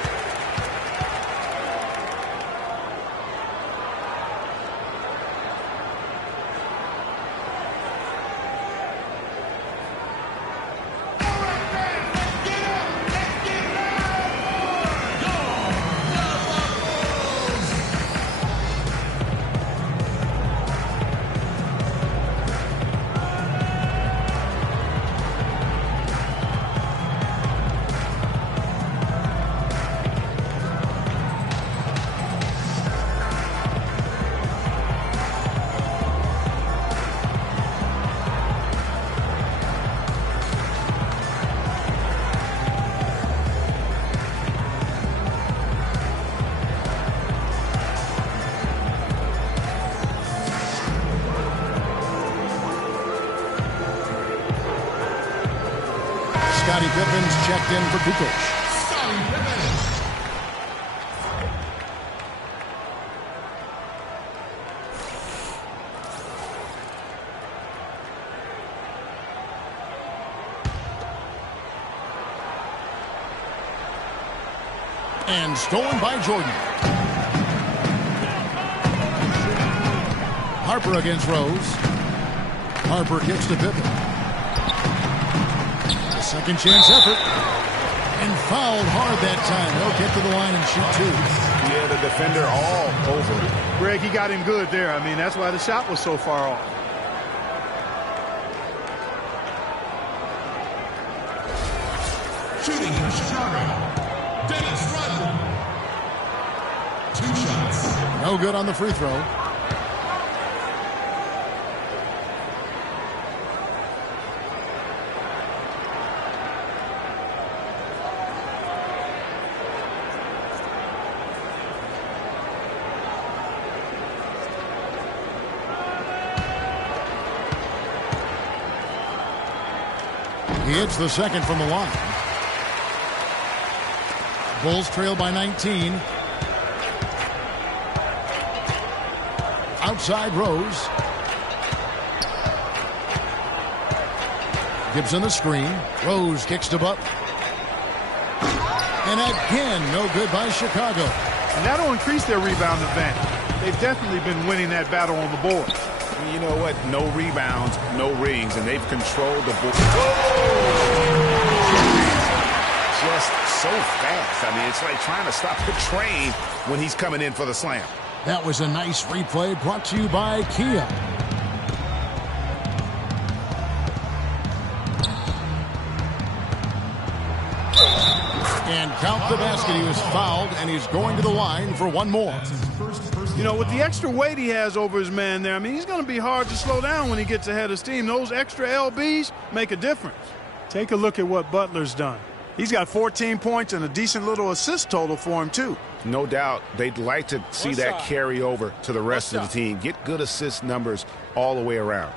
Scottie Pippen's checked in for Kukoc. And stolen by Jordan. Harper against Rose. Harper kicks to Pippen. Second chance effort. And fouled hard that time. They'll get to the line and shoot two. Yeah, the defender all over it. Greg, he got him good there. I mean, that's why the shot was so far off. Shooting in Chicago, Dennis Rodman. 2 shots. No good on the free throw. He hits the second from the line. Bulls trail by 19. Outside Rose. Gibson the screen. Rose kicks to Butler. And again, no good by Chicago. And that'll increase their rebound advantage. They've definitely been winning that battle on the board. You know what? No rebounds, no rings, and they've controlled the board. Just so fast. I mean, it's like trying to stop the train when he's coming in for the slam. That was a nice replay brought to you by Kia. And count the basket. He was fouled, and he's going to the line for one more. You know, with the extra weight he has over his man there, I mean, he's going to be hard to slow down when he gets ahead of steam. Those extra LBs make a difference. Take a look at what Butler's done. He's got 14 points and a decent little assist total for him, too. No doubt they'd like to see that carry over to the rest of the team. Get good assist numbers all the way around.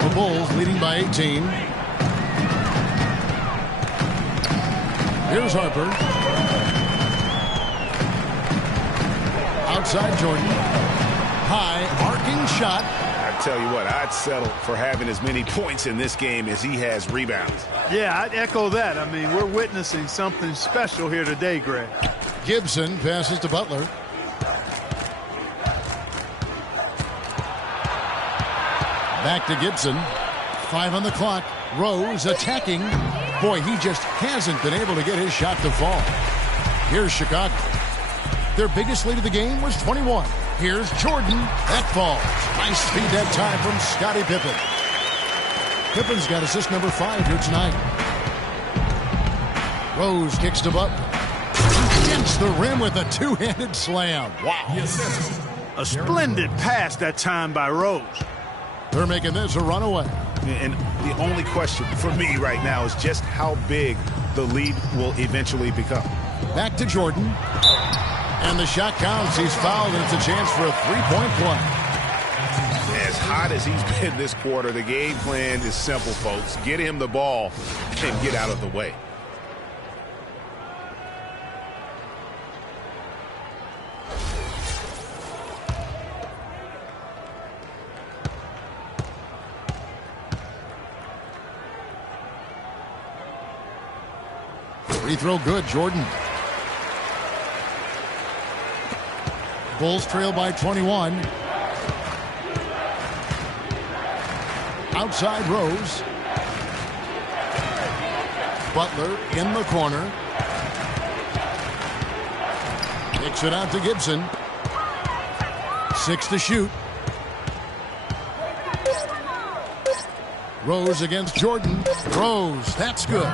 The Bulls leading by 18. Here's Harper. Outside Jordan. High arcing shot. I tell you what, I'd settle for having as many points in this game as he has rebounds. Yeah, I'd echo that. I mean, we're witnessing something special here today, Greg. Gibson passes to Butler. Back to Gibson. 5 on the clock. Rose attacking. Boy, he just hasn't been able to get his shot to fall. Here's Chicago. Their biggest lead of the game was 21. Here's Jordan. That falls. Nice speed that time from Scottie Pippen. Pippen's got assist number 5 here tonight. Rose kicks to Butler. Against the rim with a two-handed slam. Wow. A splendid pass that time by Rose. They're making this a runaway. And the only question for me right now is just how big the lead will eventually become. Back to Jordan. And the shot counts. He's fouled, and it's a chance for a three-point play. As hot as he's been this quarter, the game plan is simple, folks. Get him the ball and get out of the way. Free throw good, Jordan. Bulls trail by 21. Outside Rose. Butler in the corner. Kicks it out to Gibson. 6 to shoot. Rose against Jordan. Rose, that's good.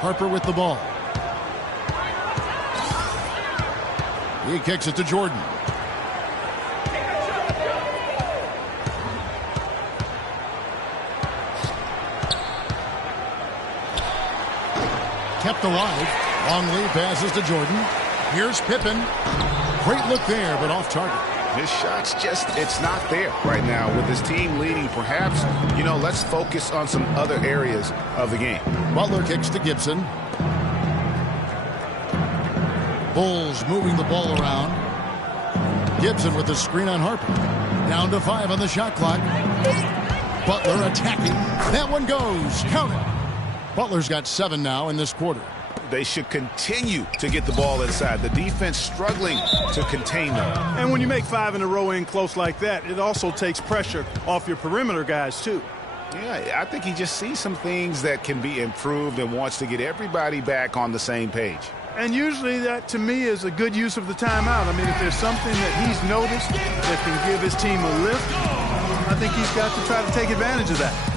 Harper with the ball. He kicks it to Jordan. Kept alive. Long lead passes to Jordan. Here's Pippen. Great look there, but off target. His shot's just, it's not there right now. With his team leading, perhaps, you know, let's focus on some other areas of the game. Butler kicks to Gibson. Bulls moving the ball around. Gibson with the screen on Harper. Down to 5 on the shot clock. Butler attacking. That one goes. Count it. Butler's got 7 now in this quarter. They should continue to get the ball inside. The defense struggling to contain them. And when you make 5 in a row in close like that, it also takes pressure off your perimeter guys, too. Yeah, I think he just sees some things that can be improved and wants to get everybody back on the same page. And usually that, to me, is a good use of the timeout. I mean, if there's something that he's noticed that can give his team a lift, I think he's got to try to take advantage of that.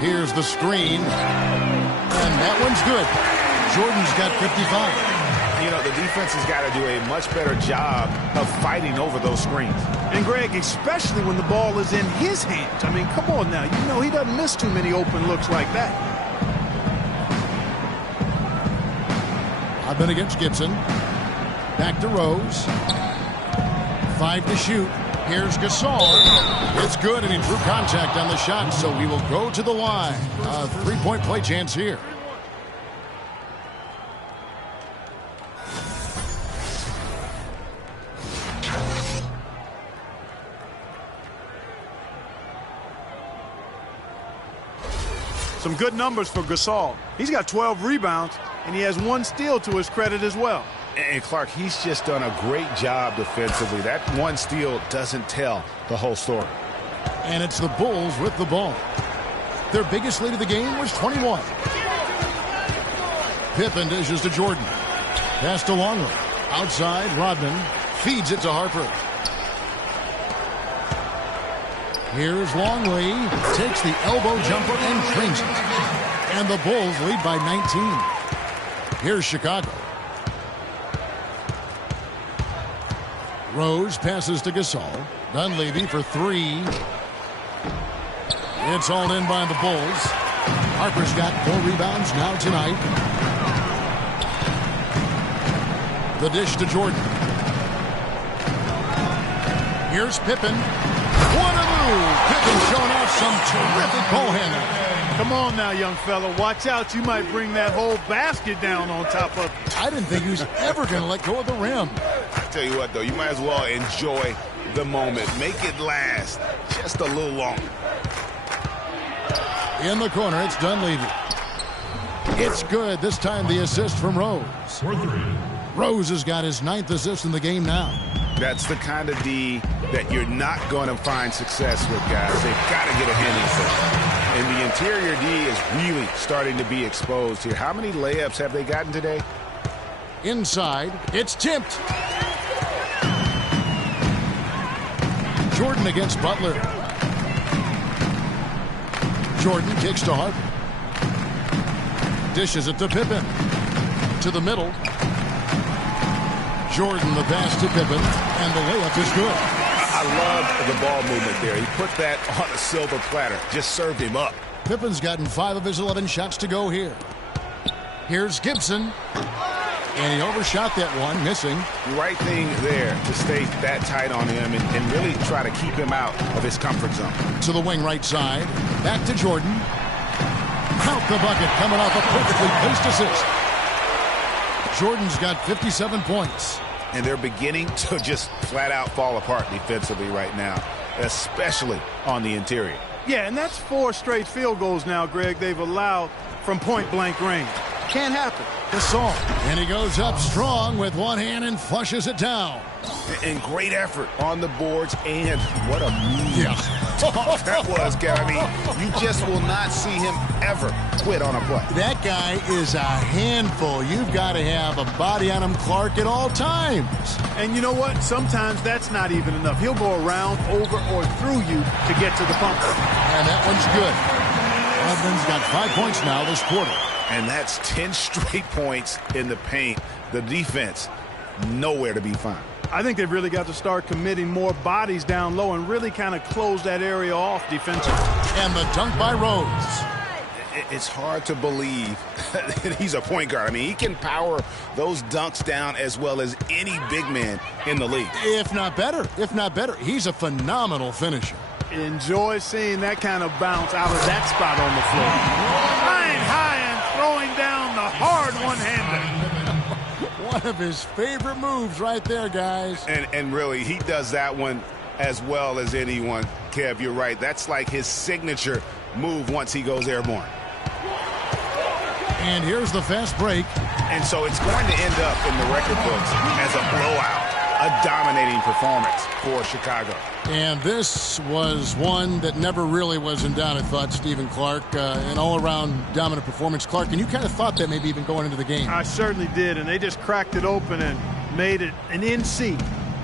Here's the screen. And that one's good. Jordan's got 55. You know, the defense has got to do a much better job of fighting over those screens. And, Greg, especially when the ball is in his hands. I mean, come on now. You know he doesn't miss too many open looks like that. I've been against Gibson. Back to Rose. 5 to shoot. Here's Gasol. It's good, and he drew contact on the shot, so he will go to the line. A 3-point play chance here. Some good numbers for Gasol. He's got 12 rebounds, and he has 1 steal to his credit as well. And Clark, he's just done a great job defensively. That 1 steal doesn't tell the whole story. And it's the Bulls with the ball. Their biggest lead of the game was 21. Pippen dishes to Jordan. Pass to Longley. Outside, Rodman feeds it to Harper. Here's Longley. Takes the elbow jumper and drains it. And the Bulls lead by 19. Here's Chicago. Rose passes to Gasol. Dunleavy for 3. It's hauled in by the Bulls. Harper's got 4 rebounds now tonight. The dish to Jordan. Here's Pippen. What a move! Pippen showing off some terrific ball handling. Come on now, young fella. Watch out. You might bring that whole basket down on top of you. I didn't think he was ever going to let go of the rim. I tell you what, though, you might as well enjoy the moment. Make it last just a little longer. In the corner, it's Dunleavy. It's good. This time the assist from Rose. Rose has got his 9th assist in the game now. That's the kind of D that you're not going to find success with, guys. They've got to get a handle for. And the interior D is really starting to be exposed here. How many layups have they gotten today? Inside, it's tipped. Jordan against Butler. Jordan kicks to Harper. Dishes it to Pippen. To the middle. Jordan the pass to Pippen, and the layup is good. I love the ball movement there. He put that on a silver platter. Just served him up. Pippen's gotten 5 of his 11 shots to go here. Here's Gibson. And he overshot that one, missing. Right thing there to stay that tight on him and really try to keep him out of his comfort zone. To the wing right side. Back to Jordan. Count the bucket coming off a perfectly paced assist. Jordan's got 57 points. And they're beginning to just flat out fall apart defensively right now, especially on the interior. Yeah, and that's 4 straight field goals now, Greg, they've allowed from point-blank range. Can't happen. Gasol. And he goes up strong with one hand and flushes it down. And great effort on the boards, and what a move. Yeah. That was, Kevin. I mean, you just will not see him ever quit on a play. That guy is a handful. You've got to have a body on him, Clark, at all times. And you know what? Sometimes that's not even enough. He'll go around, over, or through you to get to the bumper. And that one's good. Rodman's got 5 points now this quarter. And that's 10 straight points in the paint. The defense, nowhere to be found. I think they've really got to start committing more bodies down low and really kind of close that area off defensively. And the dunk by Rose. It's hard to believe that he's a point guard. I mean, he can power those dunks down as well as any big man in the league. If not better. If not better. He's a phenomenal finisher. Enjoy seeing that kind of bounce out of that spot on the floor. Flying high and throwing down the hard one-hander. One of his favorite moves right there, guys. And really, he does that one as well as anyone. Kev, you're right. That's like his signature move once he goes airborne. And here's the fast break. And so it's going to end up in the record books as a blowout, a dominating performance for Chicago. And this was one that never really was in doubt, I thought, Stephen Clark. An all-around dominant performance. Clark, and you kind of thought that maybe even going into the game. I certainly did, and they just cracked it open and made it an NC.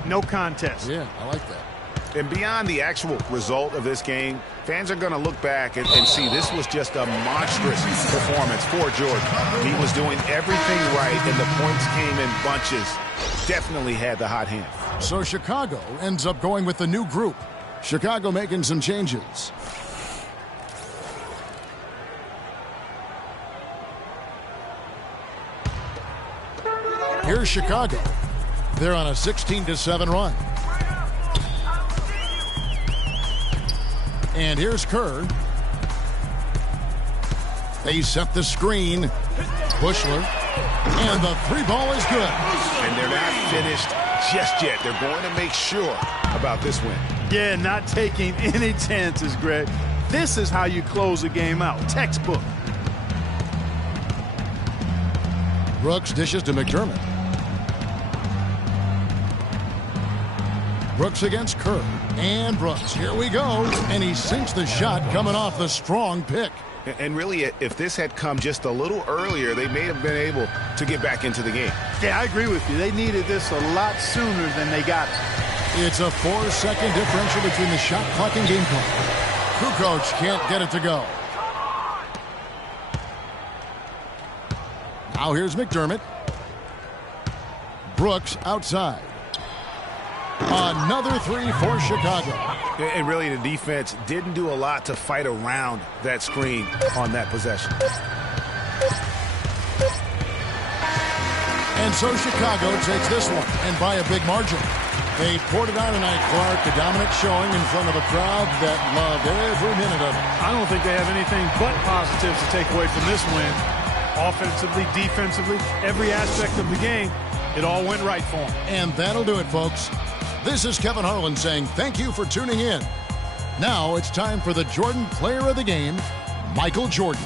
No contest. Yeah, I like that. And beyond the actual result of this game, fans are going to look back and see this was just a monstrous performance for Jordan. He was doing everything right, and the points came in bunches. Definitely had the hot hand. So Chicago ends up going with the new group. Chicago making some changes. Here's Chicago. They're on a 16-7 run. And here's Kerr. They set the screen. Bushler. And the three ball is good. And they're not finished just yet. They're going to make sure about this win. Yeah, not taking any chances, Greg. This is how you close a game out. Textbook. Brooks dishes to McDermott. Brooks against Kerr. And Brooks, here we go. And he sinks the shot coming off the strong pick. And really, if this had come just a little earlier, they may have been able to get back into the game. Yeah, I agree with you. They needed this a lot sooner than they got it. It's a 4-second differential between the shot clock and game clock. Kukoc can't get it to go. Now here's McDermott. Brooks outside. Another three for Chicago. And really, the defense didn't do a lot to fight around that screen on that possession. And so Chicago takes this one, and by a big margin. They poured it on tonight, Clark. A dominant showing in front of a crowd that loved every minute of it. I don't think they have anything but positives to take away from this win. Offensively, defensively, every aspect of the game, it all went right for them. And that'll do it, folks. This is Kevin Harlan saying thank you for tuning in. Now it's time for the Jordan Player of the Game, Michael Jordan.